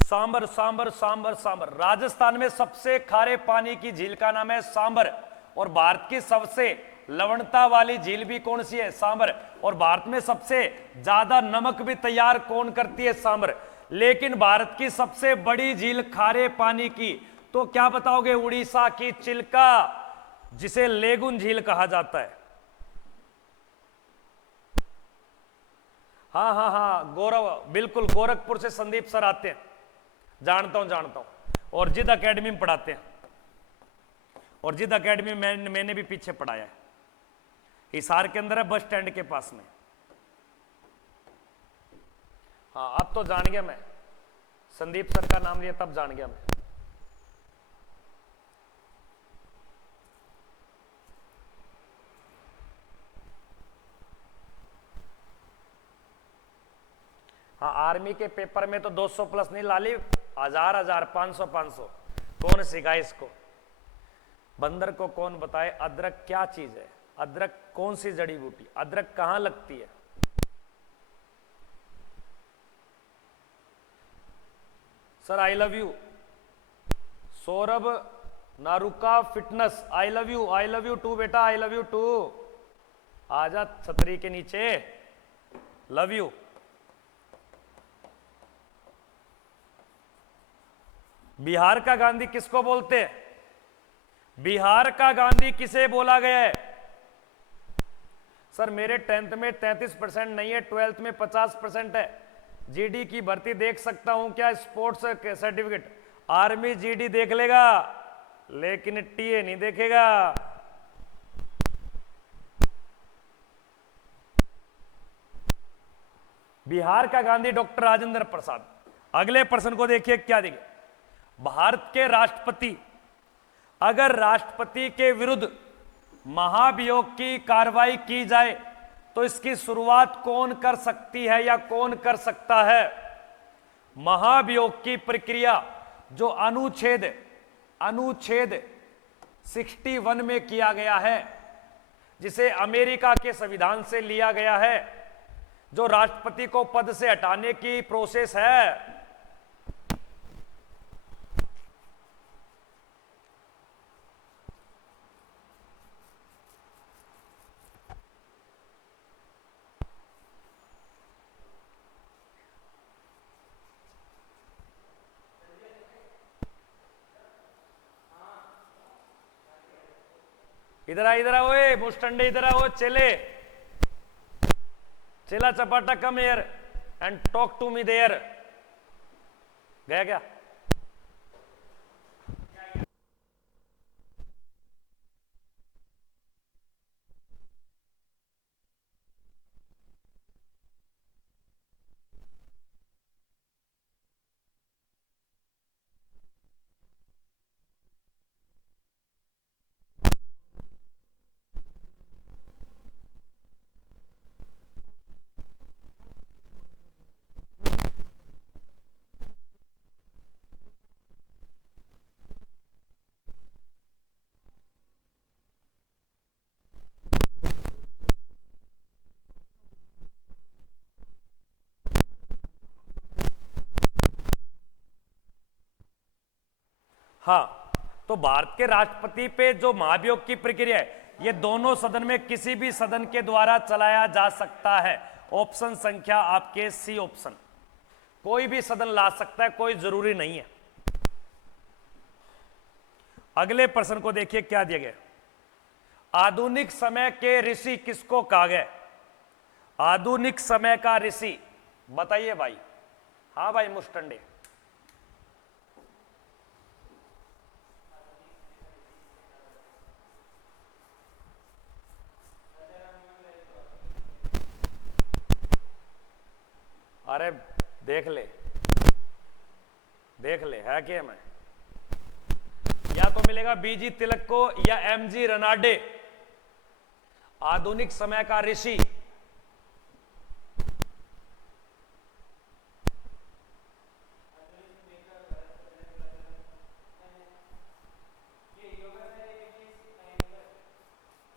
सांबर सांबर सांबर सांबर। राजस्थान में सबसे खारे पानी की झील का नाम है सांबर। और भारत की सबसे लवणता वाली झील भी कौन सी है? सांबर। और भारत में सबसे ज्यादा नमक भी तैयार कौन करती है? सांबर। लेकिन भारत की सबसे बड़ी झील खारे पानी की, तो क्या बताओगे? उड़ीसा की चिल्का, जिसे लेगुन झील कहा जाता है। हाँ हाँ हाँ गौरव, बिल्कुल गोरखपुर से संदीप सर आते हैं, जानता हूं। और जिद एकेडमी में पढ़ाते हैं, और जिद एकेडमी में मैंने भी पीछे पढ़ाया है। हिसार के अंदर है, बस स्टैंड के पास में। हाँ अब तो जान गया मैं, संदीप सर का नाम लिया तब जान गया मैं। हाँ आर्मी के पेपर में तो 200 प्लस नहीं लाली, 1000 500 500। कौन सिखाए इसको? बंदर को कौन बताए अदरक क्या चीज है? अदरक कौन सी जड़ी बूटी? अदरक कहां लगती है? Sir I love you. Saurabh Naruka fitness, I love you too बेटा, आई लव यू टू। आजा छतरी के नीचे, लव यू। बिहार का गांधी किसको बोलते हैं? बिहार का गांधी किसे बोला गया है? सर मेरे 10th में 33% नहीं है, 12th में 50% है। जीडी की भर्ती देख सकता हूं क्या? Sports certificate. आर्मी जीडी देख लेगा लेकिन टीए नहीं देखेगा। बिहार का गांधी डॉक्टर राजेंद्र प्रसाद। अगले प्रश्न को देखिए क्या देंगे। भारत के राष्ट्रपति, अगर राष्ट्रपति के विरुद्ध महाभियोग की कार्रवाई की जाए तो इसकी शुरुआत कौन कर सकती है या कौन कर सकता है? महाभियोग की प्रक्रिया जो अनुच्छेद 61 में किया गया है, जिसे अमेरिका के संविधान से लिया गया है, जो राष्ट्रपति को पद से हटाने की प्रोसेस है, इधर आ ओए मुस्टंडे, इधर आ ओ चले, चला चपाटा come here and talk to me there. गया क्या? हाँ, तो भारत के राष्ट्रपति पे जो महाभियोग की प्रक्रिया है, ये दोनों सदन में किसी भी सदन के द्वारा चलाया जा सकता है। ऑप्शन संख्या आपके सी ऑप्शन। कोई भी सदन ला सकता है, कोई जरूरी नहीं है। अगले प्रश्न को देखिए क्या दिया गया। आधुनिक समय के ऋषि किसको कहा गया? आधुनिक समय का ऋषि बताइए भाई। हाँ भाई मुस्टंडे। अरे देख ले है क्या? मैं या तो मिलेगा बीजी तिलक को या एमजी रनाडे। आधुनिक समय का ऋषि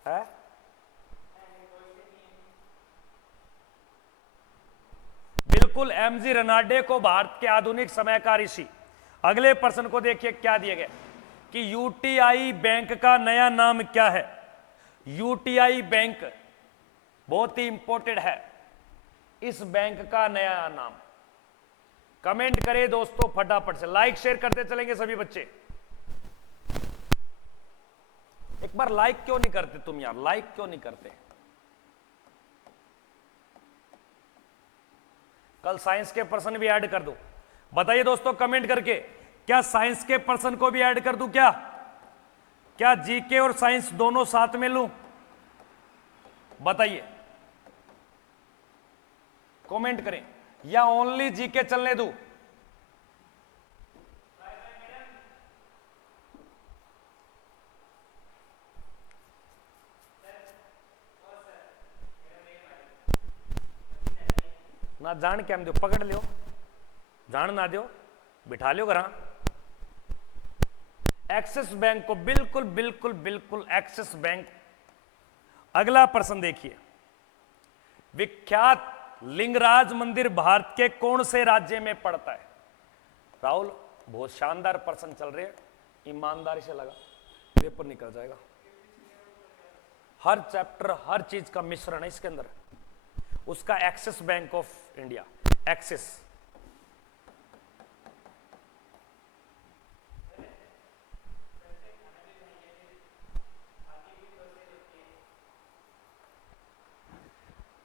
है बिल्कुल एमजी रनाडे को भारत के आधुनिक समय का ऋषि। अगले प्रश्न को देखिए क्या दिया गया कि यूटीआई बैंक का नया नाम क्या है? यूटीआई बैंक बहुत ही इंपॉर्टेंट है। इस बैंक का नया नाम कमेंट करें दोस्तों फटाफट से, लाइक शेयर करते चलेंगे सभी बच्चे। एक बार लाइक क्यों नहीं करते तुम यार? लाइक क्यों नहीं करते? कल साइंस के प्रश्न भी ऐड कर दो। बताइए दोस्तों कमेंट करके, क्या साइंस के प्रश्न को भी ऐड कर दूं? क्या जीके और साइंस दोनों साथ में लूं? बताइए, कमेंट करें। या ओनली जीके चलने दूं? ना जान क्या दो, पकड़ लियो, जान ना दो, बिठा लियो घर। एक्सिस बैंक को बिल्कुल बिल्कुल बिल्कुल एक्सिस बैंक। अगला प्रश्न देखिए, विख्यात लिंगराज मंदिर भारत के कौन से राज्य में पड़ता है? राहुल बहुत शानदार प्रश्न चल रहे हैं, ईमानदारी से लगा, पेपर निकल जाएगा। हर चैप्टर हर चीज का मिश्रण है इसके अंदर। उसका axis bank of India, axis.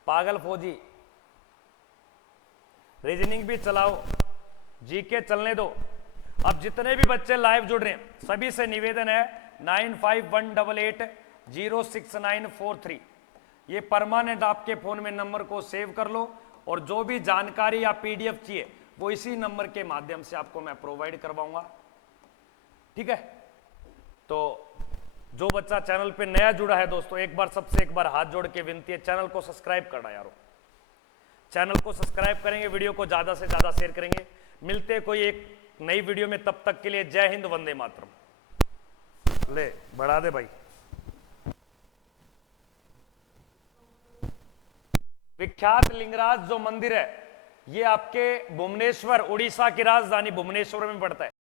पागल फौजी, रीजनिंग भी चलाओ, जीके चलने दो। अब जितने भी बच्चे लाइव जुड़ रहे हैं सभी से निवेदन है 9518806943, ये परमानेंट आपके फोन में नंबर को सेव कर लो, और जो भी जानकारी या पीडीएफ चाहिए वो इसी नंबर के माध्यम से आपको मैं प्रोवाइड करवाऊंगा, ठीक है? तो जो बच्चा चैनल पे नया जुड़ा है दोस्तों, एक बार सबसे एक बार हाथ जोड़ के विनती है, चैनल को सब्सक्राइब करना यारो। चैनल को सब्सक्राइब करेंगे, वीडियो को ज्यादा से ज्यादा शेयर करेंगे। मिलते हैं कोई एक नई वीडियो में, तब तक के लिए जय हिंद, वंदे मातरम। ले बढ़ा दे भाई। विख्यात लिंगराज जो मंदिर है ये आपके भुवनेश्वर, उड़ीसा की राजधानी भुवनेश्वर में पड़ता है।